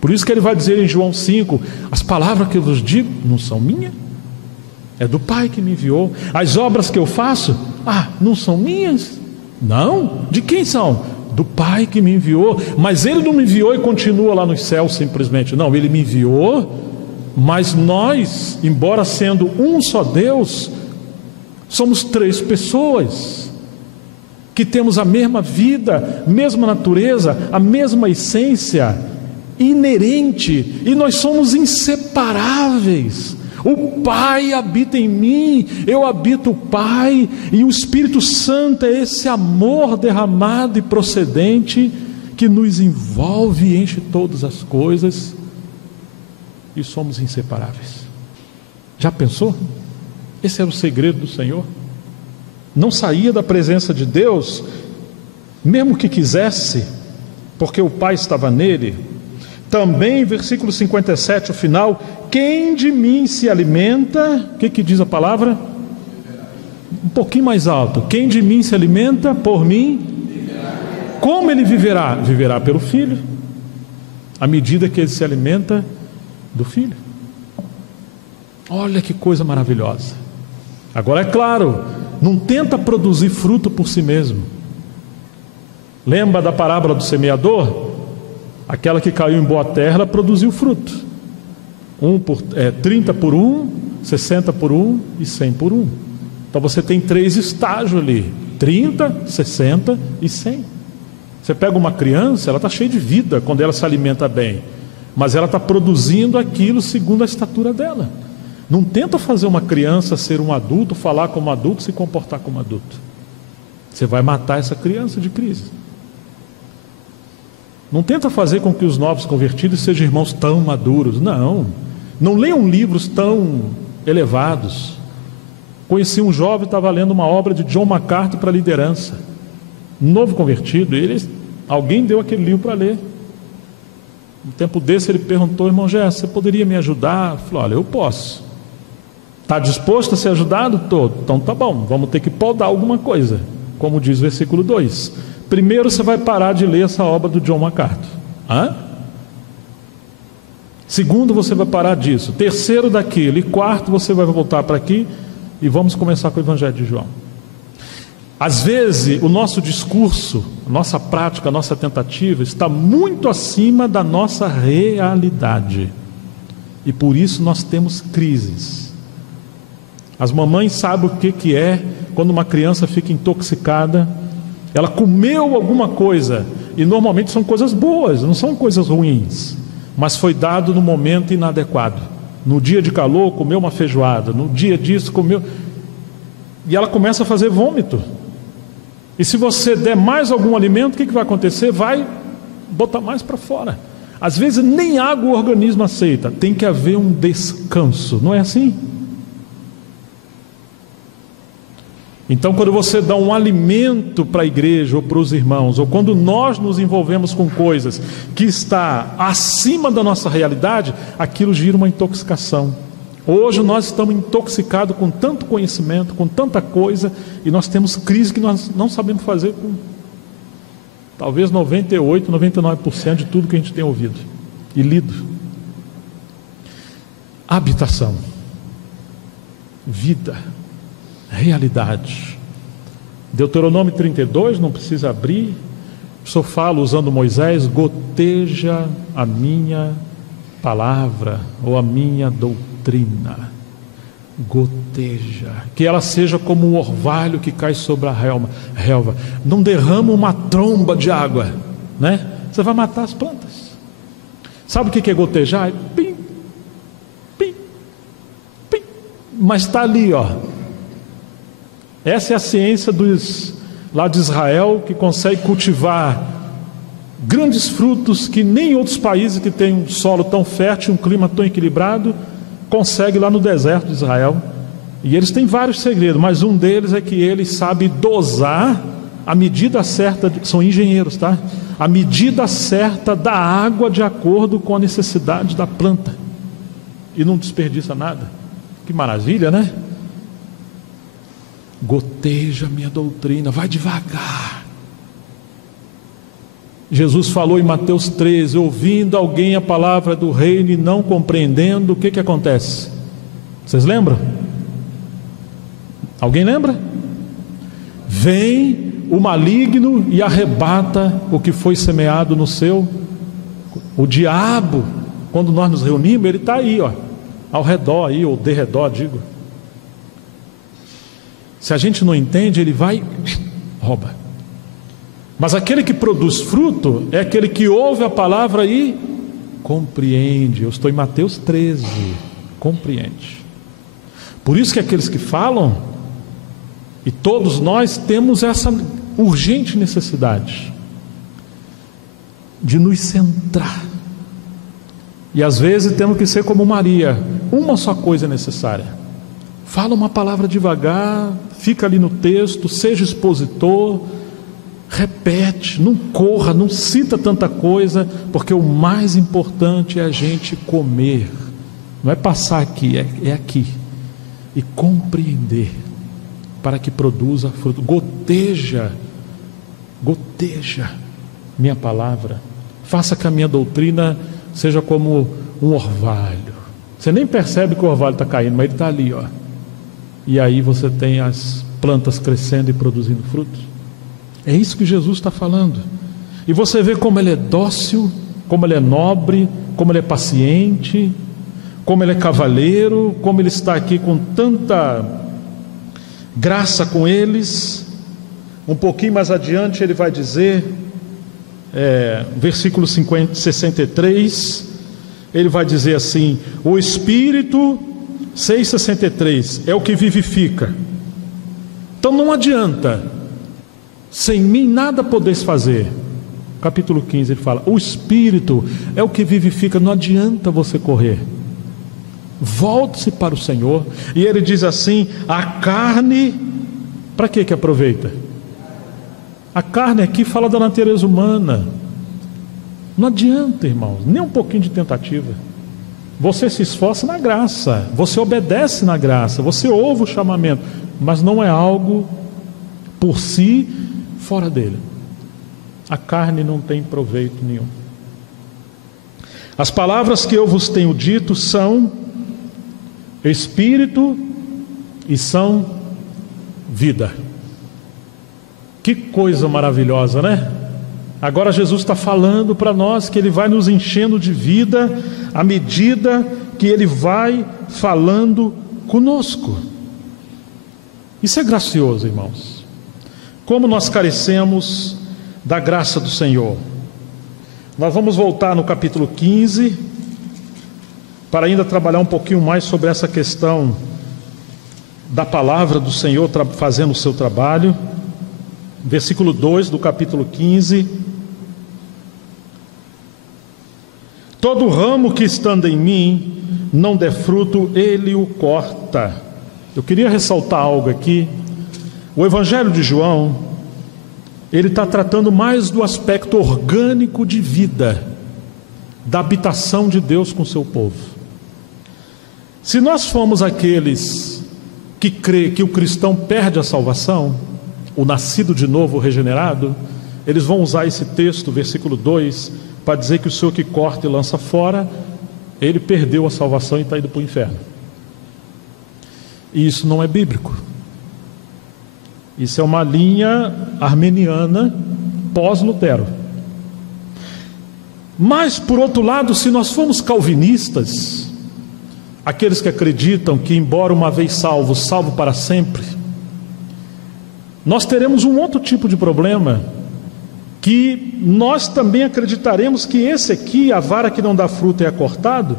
Por isso que ele vai dizer em João 5, as palavras que eu vos digo não são minhas, é do Pai que me enviou. As obras que eu faço, não são minhas, não, de quem são? Do Pai que me enviou. Mas Ele não me enviou e continua lá nos céus simplesmente, não, Ele me enviou, mas nós, embora sendo um só Deus, somos 3 pessoas, que temos a mesma vida, mesma natureza, a mesma essência inerente, e nós somos inseparáveis. O Pai habita em mim, eu habito o Pai, e o Espírito Santo é esse amor derramado e procedente que nos envolve e enche todas as coisas. e somos inseparáveis. Já pensou? Esse era o segredo do Senhor. Não saía da presença de Deus, mesmo que quisesse, porque o Pai estava nele. Também, versículo 57, o final: quem de mim se alimenta, o que diz a palavra? Um pouquinho mais alto: quem de mim se alimenta, por mim, como ele viverá? Viverá pelo Filho, à medida que ele se alimenta do Filho. Olha que coisa maravilhosa. Agora é claro, não tenta produzir fruto por si mesmo. Lembra da parábola do semeador? Aquela que caiu em boa terra, ela produziu fruto. 30 por 1, 60 por 1 e 100 por 1. Então você tem 3 estágios ali: 30, 60 e 100. Você pega uma criança, ela está cheia de vida quando ela se alimenta bem, mas ela está produzindo aquilo segundo a estatura dela. Não tenta fazer uma criança ser um adulto, falar como adulto, se comportar como adulto. Você vai matar essa criança de crise. Não tenta fazer com que os novos convertidos sejam irmãos tão maduros. Não leiam livros tão elevados. Conheci um jovem que estava lendo uma obra de John MacArthur para liderança. Novo convertido, alguém deu aquele livro para ler. No tempo desse ele perguntou: irmão Gerson, você poderia me ajudar? Eu falei: olha, eu posso. Está disposto a ser ajudado? Todo. Então tá bom, vamos ter que podar alguma coisa, como diz o versículo 2. Primeiro você vai parar de ler essa obra do John MacArthur. Segundo, você vai parar disso. Terceiro, daquilo. E quarto, você vai voltar para aqui e vamos começar com o Evangelho de João. Às vezes o nosso discurso, a nossa prática, a nossa tentativa está muito acima da nossa realidade, e por isso nós temos crises. As mamães sabem o que é quando uma criança fica intoxicada. Ela comeu alguma coisa, e normalmente são coisas boas, não são coisas ruins, mas foi dado no momento inadequado. No dia de calor comeu uma feijoada, no dia disso comeu, e ela começa a fazer vômito. E se você der mais algum alimento, o que vai acontecer? Vai botar mais para fora. Às vezes nem água o organismo aceita, tem que haver um descanso, não é assim? Então, quando você dá um alimento para a igreja ou para os irmãos, ou quando nós nos envolvemos com coisas que está acima da nossa realidade, aquilo gira uma intoxicação. Hoje nós estamos intoxicados com tanto conhecimento, com tanta coisa, e nós temos crise que nós não sabemos fazer com talvez 98, 99% de tudo que a gente tem ouvido e lido. Habitação, vida, realidade. Deuteronômio 32, não precisa abrir. O Senhor fala, usando Moisés: goteja a minha palavra ou a minha doutrina. Goteja, que ela seja como um orvalho que cai sobre a relva. Não derrama uma tromba de água, né? Você vai matar as plantas. Sabe o que é gotejar? É pim, pim, pim. Mas está ali, ó. Essa é a ciência lá de Israel, que consegue cultivar grandes frutos que nem outros países que têm um solo tão fértil, um clima tão equilibrado, consegue lá no deserto de Israel. E eles têm vários segredos, mas um deles é que eles sabem dosar a medida certa, são engenheiros, tá? A medida certa da água de acordo com a necessidade da planta, e não desperdiça nada. Que maravilha, né? Goteja a minha doutrina, vai devagar. Jesus falou em Mateus 13: ouvindo alguém a palavra do reino e não compreendendo, o que acontece? Vocês lembram? Alguém lembra? Vem o maligno e arrebata o que foi semeado no seu. O diabo, quando nós nos reunimos, ele está aí, ó, ao redor aí, ou de redor, digo. Se a gente não entende, ele vai rouba. Mas aquele que produz fruto é aquele que ouve a palavra e compreende. Eu estou em Mateus 13. Compreende. Por isso que aqueles que falam, e todos nós temos essa urgente necessidade de nos centrar E às vezes temos que ser como Maria, uma só coisa é necessária. Fala uma palavra devagar, fica ali no texto, seja expositor, repete, não corra, não cita tanta coisa, porque o mais importante é a gente comer, não é passar aqui, é aqui, e compreender, para que produza fruto. Goteja minha palavra, faça que a minha doutrina seja como um orvalho. Você nem percebe que o orvalho está caindo, mas ele está ali, ó. E aí você tem as plantas crescendo e produzindo frutos. É isso que Jesus está falando. E você vê como ele é dócil, como ele é nobre, como ele é paciente, como ele é cavalheiro, como ele está aqui com tanta graça com eles. Um pouquinho mais adiante ele vai dizer, versículo 63, ele vai dizer assim: o Espírito, 6,63, é o que vivifica. Então não adianta, sem mim nada podeis fazer. Capítulo 15 ele fala: o Espírito é o que vivifica. Não adianta você correr, volte-se para o Senhor. E ele diz assim: a carne, para que aproveita? A carne aqui fala da natureza humana. Não adianta, irmãos, nem um pouquinho de tentativa. Você se esforça na graça, você obedece na graça, você ouve o chamamento, mas não é algo por si fora dele. A carne não tem proveito nenhum. As palavras que eu vos tenho dito são Espírito e são vida. Que coisa maravilhosa, né? Agora Jesus está falando para nós que Ele vai nos enchendo de vida à medida que Ele vai falando conosco. Isso é gracioso, irmãos. Como nós carecemos da graça do Senhor. Nós vamos voltar no capítulo 15 para ainda trabalhar um pouquinho mais sobre essa questão da palavra do Senhor fazendo o seu trabalho. Versículo 2 do capítulo 15: todo ramo que estando em mim não der fruto, ele o corta. Eu queria ressaltar algo aqui. O Evangelho de João, ele está tratando mais do aspecto orgânico de vida, da habitação de Deus com o seu povo. Se nós formos aqueles que crê que o cristão perde a salvação, o nascido de novo, o regenerado, eles vão usar esse texto, versículo 2, para dizer que o Senhor que corta e lança fora, ele perdeu a salvação e está indo para o inferno. E isso não é bíblico. Isso é uma linha armeniana pós-Lutero. Mas, por outro lado, se nós formos calvinistas, aqueles que acreditam que, embora uma vez salvo, salvo para sempre, nós teremos um outro tipo de problema, que nós também acreditaremos que esse aqui, a vara que não dá fruto e é cortado,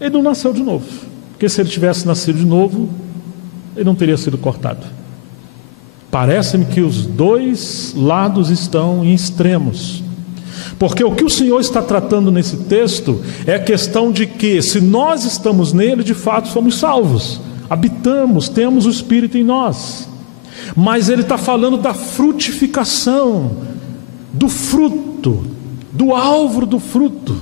ele não nasceu de novo, porque se ele tivesse nascido de novo, ele não teria sido cortado. Parece-me que os dois lados estão em extremos, porque o que o Senhor está tratando nesse texto é a questão de que, se nós estamos nele, de fato somos salvos, habitamos, temos o Espírito em nós. Mas ele está falando da frutificação, do fruto, do alvo do fruto,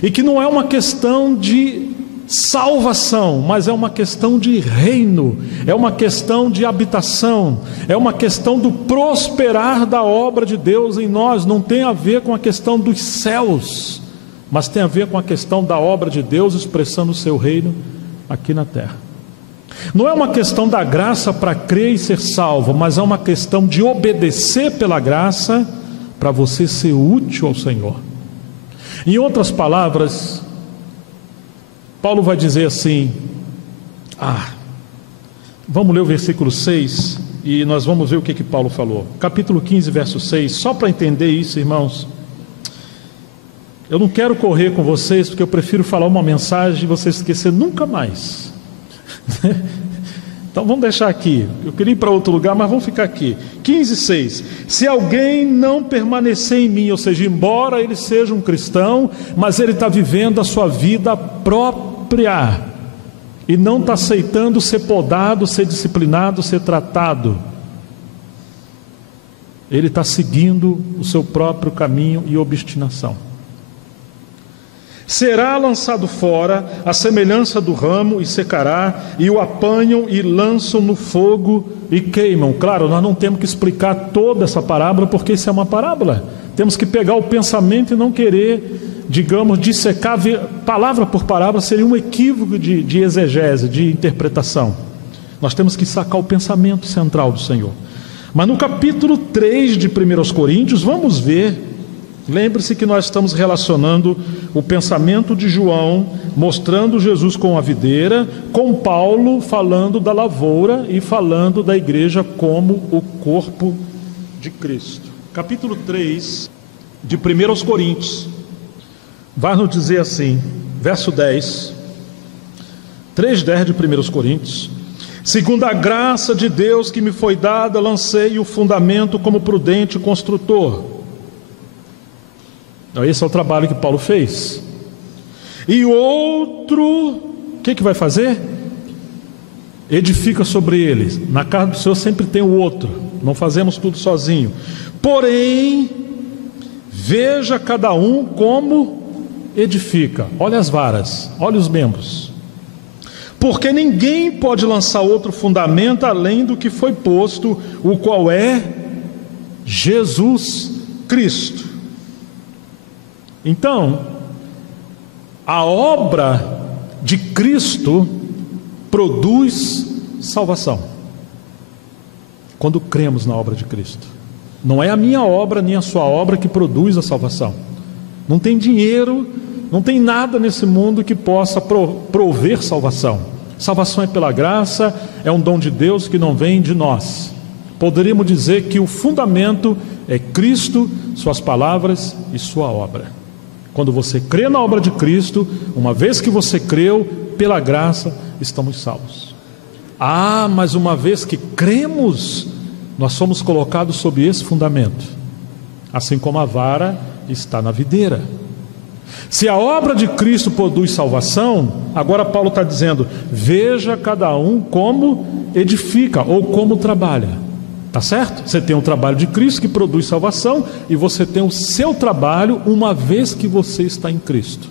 e que não é uma questão de salvação, mas é uma questão de reino, é uma questão de habitação, é uma questão do prosperar da obra de Deus em nós. Não tem a ver com a questão dos céus, mas tem a ver com a questão da obra de Deus expressando o seu reino aqui na terra. Não é uma questão da graça para crer e ser salvo, mas é uma questão de obedecer pela graça para você ser útil ao Senhor. Em outras palavras, Paulo vai dizer assim, vamos ler o versículo 6 e nós vamos ver o que Paulo falou. Capítulo 15, verso 6, só para entender isso, irmãos. Eu não quero correr com vocês, porque eu prefiro falar uma mensagem e vocês esquecerem nunca mais. Então vamos deixar aqui. Eu queria ir para outro lugar, mas vamos ficar aqui. 15:6. Se alguém não permanecer em mim, ou seja, embora ele seja um cristão, mas ele está vivendo a sua vida própria e não está aceitando ser podado, ser disciplinado, ser tratado, ele está seguindo o seu próprio caminho e obstinação. Será lançado fora, à semelhança do ramo, e secará, e o apanham e lançam no fogo e queimam. Claro, nós não temos que explicar toda essa parábola, porque isso é uma parábola. Temos que pegar o pensamento e não querer, digamos, dissecar, palavra por palavra seria um equívoco de exegese, de interpretação. Nós temos que sacar o pensamento central do Senhor. Mas no capítulo 3 de 1 Coríntios, vamos ver. Lembre-se que nós estamos relacionando o pensamento de João, mostrando Jesus com a videira, com Paulo falando da lavoura e falando da igreja como o corpo de Cristo. Capítulo 3 de 1 Coríntios, vai nos dizer assim, verso 10, 3:10 de 1 Coríntios: segundo a graça de Deus que me foi dada, lancei o fundamento como prudente construtor. Então, esse é o trabalho que Paulo fez. E outro, o que vai fazer? Edifica sobre ele. Na casa do Senhor sempre tem o outro. Não fazemos tudo sozinho. Porém, veja cada um como edifica. Olha as varas, olha os membros. Porque ninguém pode lançar outro fundamento além do que foi posto, o qual é Jesus Cristo. Então, a obra de Cristo produz salvação. Quando cremos na obra de Cristo, não é a minha obra nem a sua obra que produz a salvação. Não tem dinheiro, não tem nada nesse mundo que possa prover salvação. Salvação é pela graça, é um dom de Deus que não vem de nós. Poderíamos dizer que o fundamento é Cristo, suas palavras e sua obra. Quando você crê na obra de Cristo, uma vez que você creu, pela graça estamos salvos. Mas uma vez que cremos, nós somos colocados sob esse fundamento, assim como a vara está na videira. Se a obra de Cristo produz salvação, agora Paulo está dizendo, veja cada um como edifica ou como trabalha. Tá certo? Você tem o trabalho de Cristo que produz salvação, e você tem o seu trabalho uma vez que você está em Cristo.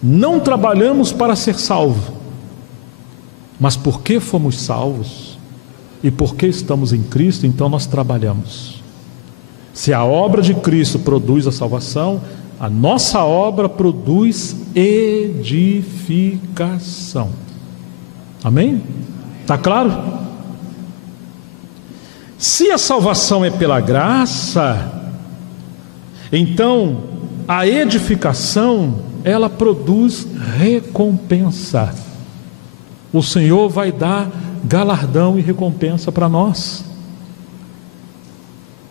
Não trabalhamos para ser salvo, mas porque fomos salvos e porque estamos em Cristo, então nós trabalhamos. Se a obra de Cristo produz a salvação, a nossa obra produz edificação. Amém? Está claro? Se a salvação é pela graça, então a edificação, ela produz recompensa. O Senhor vai dar galardão e recompensa para nós.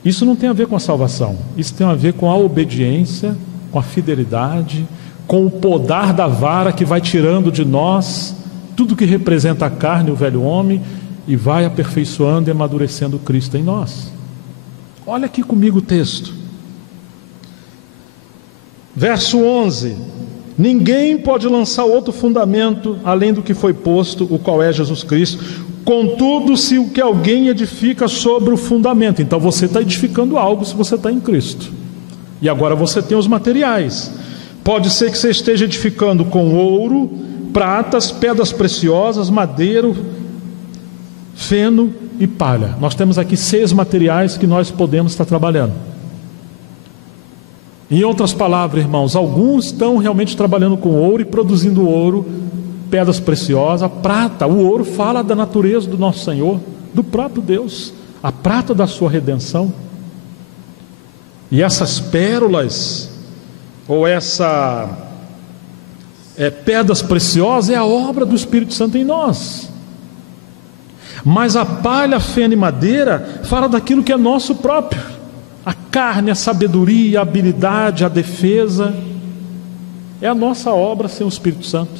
Isso não tem a ver com a salvação, isso tem a ver com a obediência, com a fidelidade, com o podar da vara que vai tirando de nós tudo que representa a carne, o velho homem, e vai aperfeiçoando e amadurecendo Cristo em nós. Olha aqui comigo o texto. Verso 11: ninguém pode lançar outro fundamento além do que foi posto, o qual é Jesus Cristo. Contudo, se o que alguém edifica sobre o fundamento, então você está edificando algo se você está em Cristo. E agora você tem os materiais. Pode ser que você esteja edificando com ouro, pratas, pedras preciosas, madeira, feno e palha. Nós temos aqui 6 materiais que nós podemos estar trabalhando. Em outras palavras, irmãos, alguns estão realmente trabalhando com ouro e produzindo ouro, pedras preciosas, prata. O ouro fala da natureza do nosso Senhor, do próprio Deus, a prata da sua redenção. E essas pérolas, ou pedras preciosas, é a obra do Espírito Santo em nós. Mas a palha, feno e madeira fala daquilo que é nosso próprio: a carne, a sabedoria, a habilidade, a defesa. É a nossa obra sem o Espírito Santo.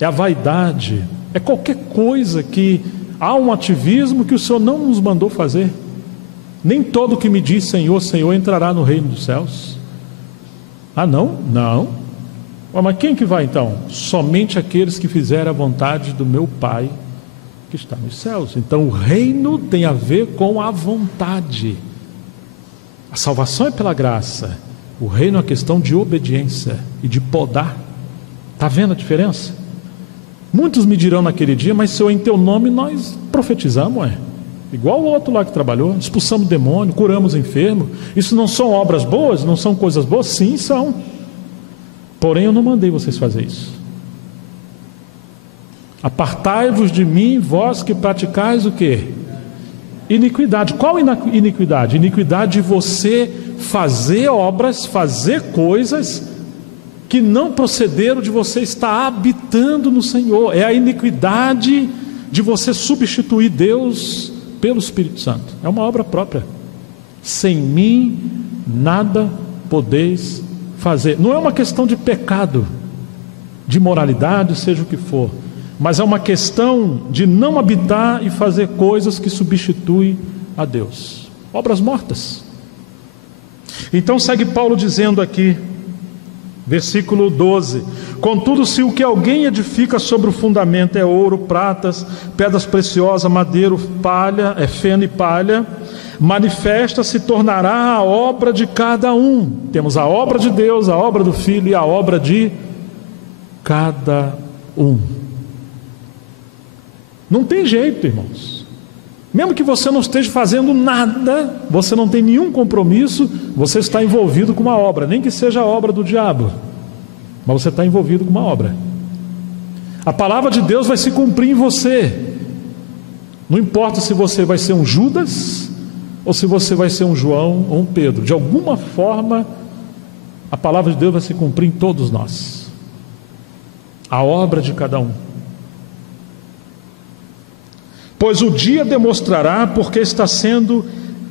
É a vaidade, É qualquer coisa que há um ativismo que o Senhor não nos mandou fazer. Nem todo que me diz Senhor, Senhor entrará no reino dos céus. Ah, não? Não. Mas quem que vai então? Somente aqueles que fizerem a vontade do meu Pai que está nos céus. Então o reino tem a ver com a vontade. A salvação é pela graça. O reino é uma questão de obediência e de podar. Está vendo a diferença? Muitos me dirão naquele dia, mas Senhor, em teu nome nós profetizamos, igual o outro lá que trabalhou, expulsamos demônio, curamos enfermo. Isso não são obras boas? Não são coisas boas? Sim, são. Porém eu não mandei vocês fazer isso. Apartai-vos de mim, vós que praticais o quê? Iniquidade. Qual iniquidade? Iniquidade de você fazer obras, fazer coisas que não procederam de você estar habitando no Senhor. É a iniquidade de você substituir Deus pelo Espírito Santo. É uma obra própria. Sem mim nada podeis fazer. Não é uma questão de pecado, de moralidade, seja o que for, mas é uma questão de não habitar e fazer coisas que substituem a Deus. Obras mortas. Então segue Paulo dizendo aqui, versículo 12: contudo, se o que alguém edifica sobre o fundamento é ouro, pratas, pedras preciosas, madeiro, palha, feno e palha, manifesta se tornará a obra de cada um. Temos a obra de Deus, a obra do Filho e a obra de cada um. Não tem jeito, irmãos. Mesmo que você não esteja fazendo nada, você não tem nenhum compromisso, você está envolvido com uma obra, nem que seja a obra do diabo, mas você está envolvido com uma obra. A palavra de Deus vai se cumprir em você. Não importa se você vai ser um Judas ou se você vai ser um João ou um Pedro, de alguma forma a palavra de Deus vai se cumprir em todos nós. A obra de cada um. Pois o dia demonstrará, porque está sendo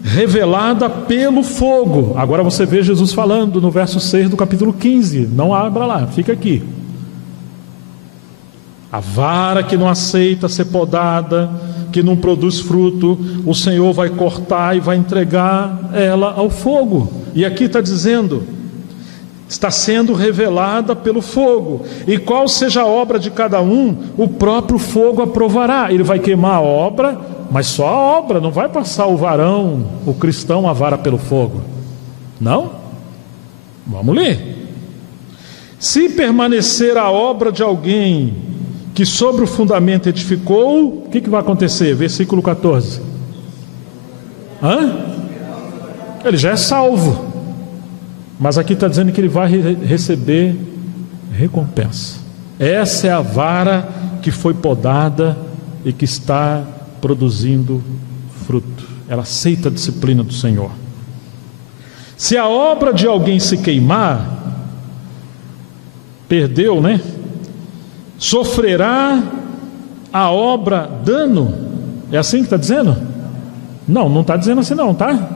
revelada pelo fogo. Agora você vê Jesus falando no verso 6 do capítulo 15. Não abra lá, fica aqui. A vara que não aceita ser podada, que não produz fruto, o Senhor vai cortar e vai entregar ela ao fogo. E aqui está dizendo: está sendo revelada pelo fogo, e qual seja a obra de cada um, o próprio fogo aprovará. Ele vai queimar a obra, mas só a obra, não vai passar o varão, o cristão, a vara pelo fogo. Não? Vamos ler. Se permanecer a obra de alguém que sobre o fundamento edificou, o que vai acontecer? Versículo 14. Ele já é salvo. Mas aqui está dizendo que ele vai receber recompensa. Essa é a vara que foi podada e que está produzindo fruto. Ela aceita a disciplina do Senhor. Se a obra de alguém se queimar, perdeu, né? Sofrerá a obra dano. É assim que está dizendo? Não está dizendo assim não, tá?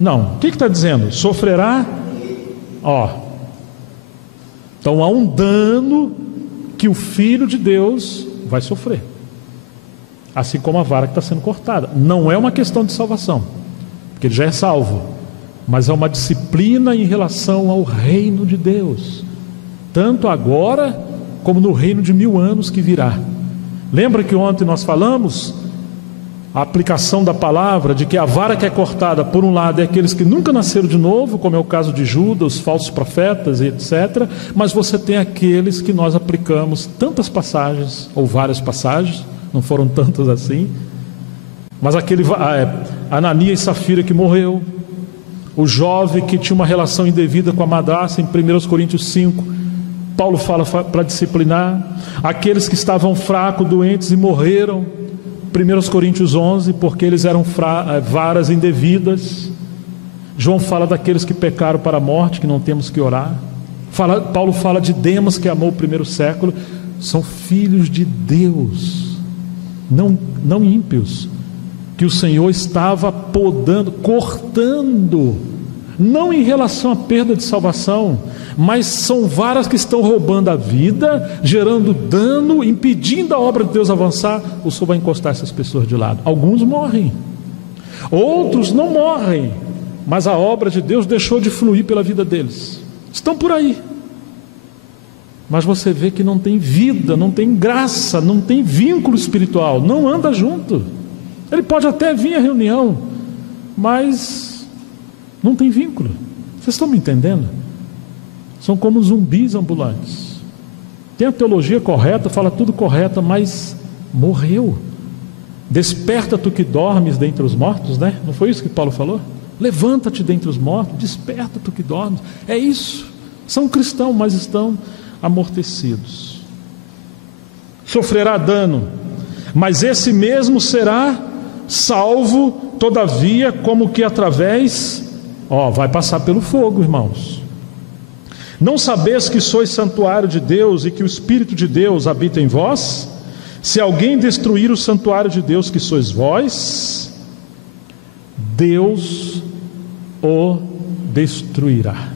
Não. O que está dizendo? Sofrerá. Então há um dano que o Filho de Deus vai sofrer, assim como a vara que está sendo cortada. Não é uma questão de salvação, porque ele já é salvo, mas é uma disciplina em relação ao reino de Deus, tanto agora como no reino de 1000 anos que virá. Lembra que ontem nós falamos a aplicação da palavra, de que a vara que é cortada, por um lado, é aqueles que nunca nasceram de novo, como é o caso de Judas, os falsos profetas e etc. Mas você tem aqueles que nós aplicamos tantas passagens, ou várias passagens, não foram tantas assim, mas aquele Ananias e Safira que morreu, o jovem que tinha uma relação indevida com a madrasta, em 1 Coríntios 5, Paulo fala para disciplinar, aqueles que estavam fracos, doentes e morreram, 1 Coríntios 11, porque eles eram varas indevidas. João fala daqueles que pecaram para a morte, que não temos que orar. Paulo fala de Demas, que amou o primeiro século. São filhos de Deus, não ímpios, que o Senhor estava podando, cortando, não em relação à perda de salvação, mas são varas que estão roubando a vida, gerando dano, impedindo a obra de Deus avançar. O Senhor vai encostar essas pessoas de lado. Alguns morrem, outros não morrem, mas a obra de Deus deixou de fluir pela vida deles. Estão por aí, mas você vê que não tem vida, não tem graça, não tem vínculo espiritual, não anda junto. Ele pode até vir à reunião, mas não tem vínculo. Vocês estão me entendendo? São como zumbis ambulantes. Tem a teologia correta, fala tudo correto, mas morreu. Desperta tu que dormes dentre os mortos, né? Não foi isso que Paulo falou? Levanta-te dentre os mortos, desperta tu que dormes. É isso. São cristãos, mas estão amortecidos. Sofrerá dano, mas esse mesmo será salvo, todavia, como que através, vai passar pelo fogo, irmãos. Não sabeis que sois santuário de Deus e que o Espírito de Deus habita em vós? Se alguém destruir o santuário de Deus que sois vós, Deus o destruirá.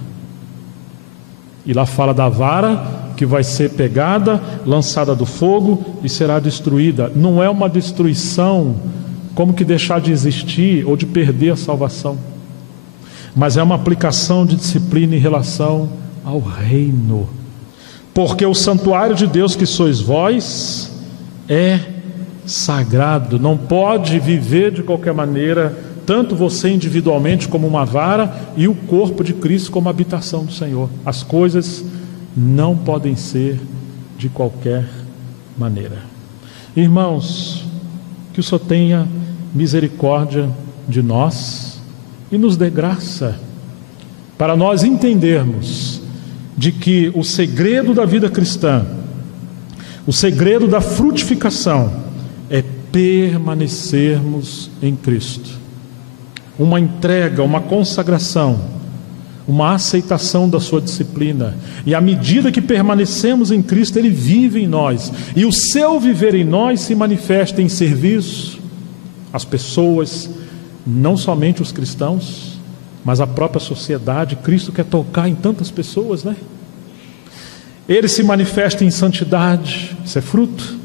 E lá fala da vara que vai ser pegada, lançada do fogo e será destruída. Não é uma destruição como que deixar de existir ou de perder a salvação, mas é uma aplicação de disciplina em relação ao reino. Porque o santuário de Deus que sois vós é sagrado, não pode viver de qualquer maneira, tanto você individualmente como uma vara e o corpo de Cristo como habitação do Senhor. As coisas não podem ser de qualquer maneira. Irmãos, que o Senhor tenha misericórdia de nós e nos dê graça para nós entendermos de que o segredo da vida cristã, o segredo da frutificação é permanecermos em Cristo. Uma entrega, uma consagração, uma aceitação da sua disciplina. E à medida que permanecemos em Cristo, Ele vive em nós. E o seu viver em nós se manifesta em serviço às pessoas, não somente os cristãos, mas a própria sociedade. Cristo quer tocar em tantas pessoas, né? Ele se manifesta em santidade, isso é fruto.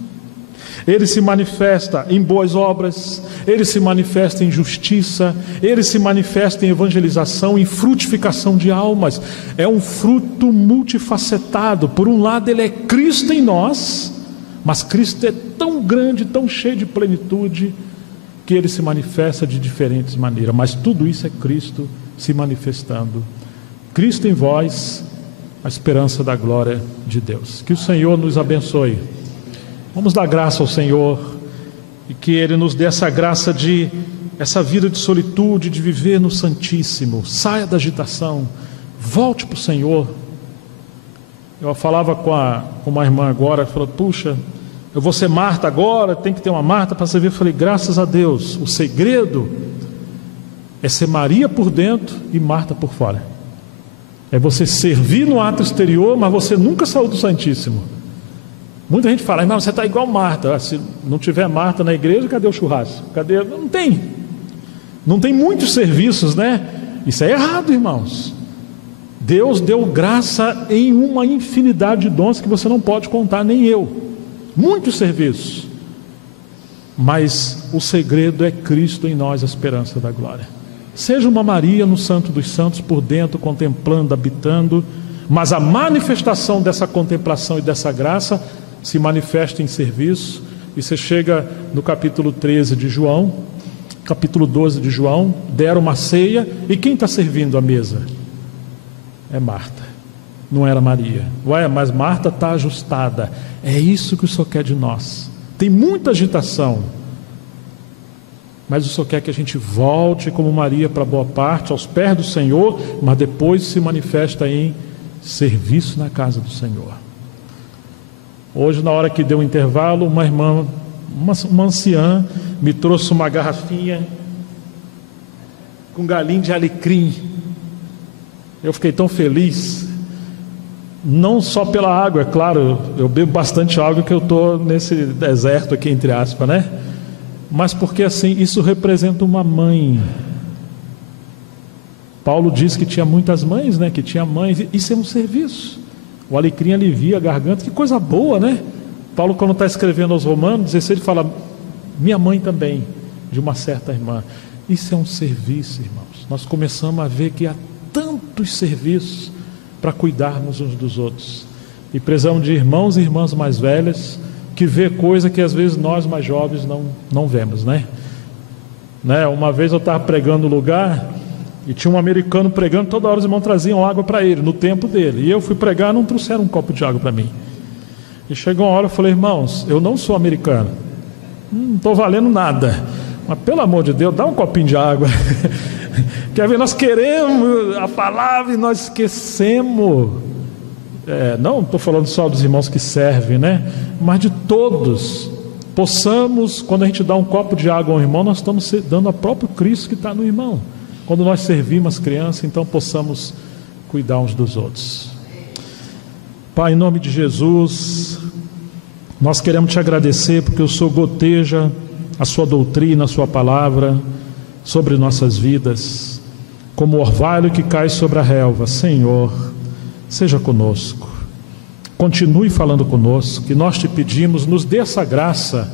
Ele se manifesta em boas obras, Ele se manifesta em justiça, Ele se manifesta em evangelização, em frutificação de almas. É um fruto multifacetado. Por um lado Ele é Cristo em nós, mas Cristo é tão grande, tão cheio de plenitude, que Ele se manifesta de diferentes maneiras. Mas tudo isso é Cristo se manifestando. Cristo em vós, a esperança da glória de Deus. Que o Senhor nos abençoe. Vamos dar graça ao Senhor e que Ele nos dê essa graça de, essa vida de solitude, de viver no Santíssimo. Saia da agitação, volte para o Senhor. Eu falava com uma irmã agora, falou: puxa, eu vou ser Marta agora, tem que ter uma Marta para servir. Eu falei: graças a Deus, o segredo é ser Maria por dentro e Marta por fora. É você servir no ato exterior, mas você nunca saiu do Santíssimo. Muita gente fala: irmão, você está igual Marta. Se não tiver Marta na igreja, cadê o churrasco? Cadê? Não tem. Não tem muitos serviços, né? Isso é errado, irmãos. Deus deu graça em uma infinidade de dons que você não pode contar, nem eu. Muitos serviços. Mas o segredo é Cristo em nós, a esperança da glória. Seja uma Maria no Santo dos Santos por dentro, contemplando, habitando, mas a manifestação dessa contemplação e dessa graça se manifesta em serviço. E você chega no capítulo 13 de João, capítulo 12 de João, deram uma ceia, e quem está servindo a mesa? É Marta, não era Maria. Ué, mas Marta está ajustada. É isso que o Senhor quer de nós. Tem muita agitação, mas o Senhor quer que a gente volte como Maria para boa parte, aos pés do Senhor, mas depois se manifesta em serviço na casa do Senhor. Hoje, na hora que deu o intervalo, uma irmã, uma anciã, me trouxe uma garrafinha com galinho de alecrim. Eu fiquei tão feliz, não só pela água, é claro, eu bebo bastante água que eu estou nesse deserto aqui, entre aspas, né? Mas porque assim, isso representa uma mãe Paulo diz que tinha muitas mães, né? Que tinha mães. Isso é um serviço. O alecrim alivia a garganta. Que coisa boa, né? Paulo, quando está escrevendo aos Romanos 16, ele fala: minha mãe também, de uma certa irmã. Isso é um serviço, irmãos. Nós começamos a ver que há tantos serviços para cuidarmos uns dos outros. E precisamos de irmãos e irmãs mais velhas que vê coisa que às vezes nós mais jovens não vemos, né? Uma vez eu estava pregando no lugar e tinha um americano pregando, toda hora os irmãos traziam água para ele, no tempo dele. E eu fui pregar, não trouxeram um copo de água para mim. E chegou uma hora, eu falei: irmãos, eu não sou americano, não estou valendo nada, mas pelo amor de Deus, dá um copinho de água. Quer ver, nós queremos a palavra e nós esquecemos. Não estou falando só dos irmãos que servem, né? Mas de todos. Possamos, quando a gente dá um copo de água ao irmão, nós estamos dando ao próprio Cristo que está no irmão. Quando nós servimos as crianças, então possamos cuidar uns dos outros. Pai, em nome de Jesus, nós queremos te agradecer porque o Senhor goteja a sua doutrina, a sua palavra sobre nossas vidas, como o orvalho que cai sobre a relva. Senhor, seja conosco, continue falando conosco, que nós te pedimos, nos dê essa graça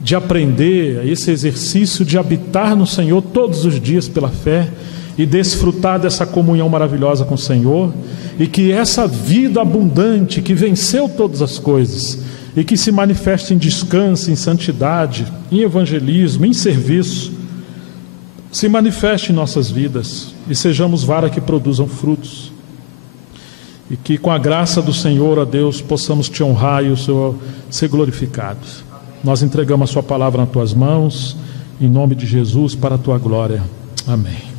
de aprender esse exercício de habitar no Senhor todos os dias pela fé e desfrutar dessa comunhão maravilhosa com o Senhor, e que essa vida abundante que venceu todas as coisas e que se manifesta em descanso, em santidade, em evangelismo, em serviço, se manifeste em nossas vidas e sejamos vara que produzam frutos, e que com a graça do Senhor, ó Deus, possamos te honrar e o Senhor ser glorificado. Nós entregamos a sua palavra nas tuas mãos, em nome de Jesus, para a tua glória. Amém.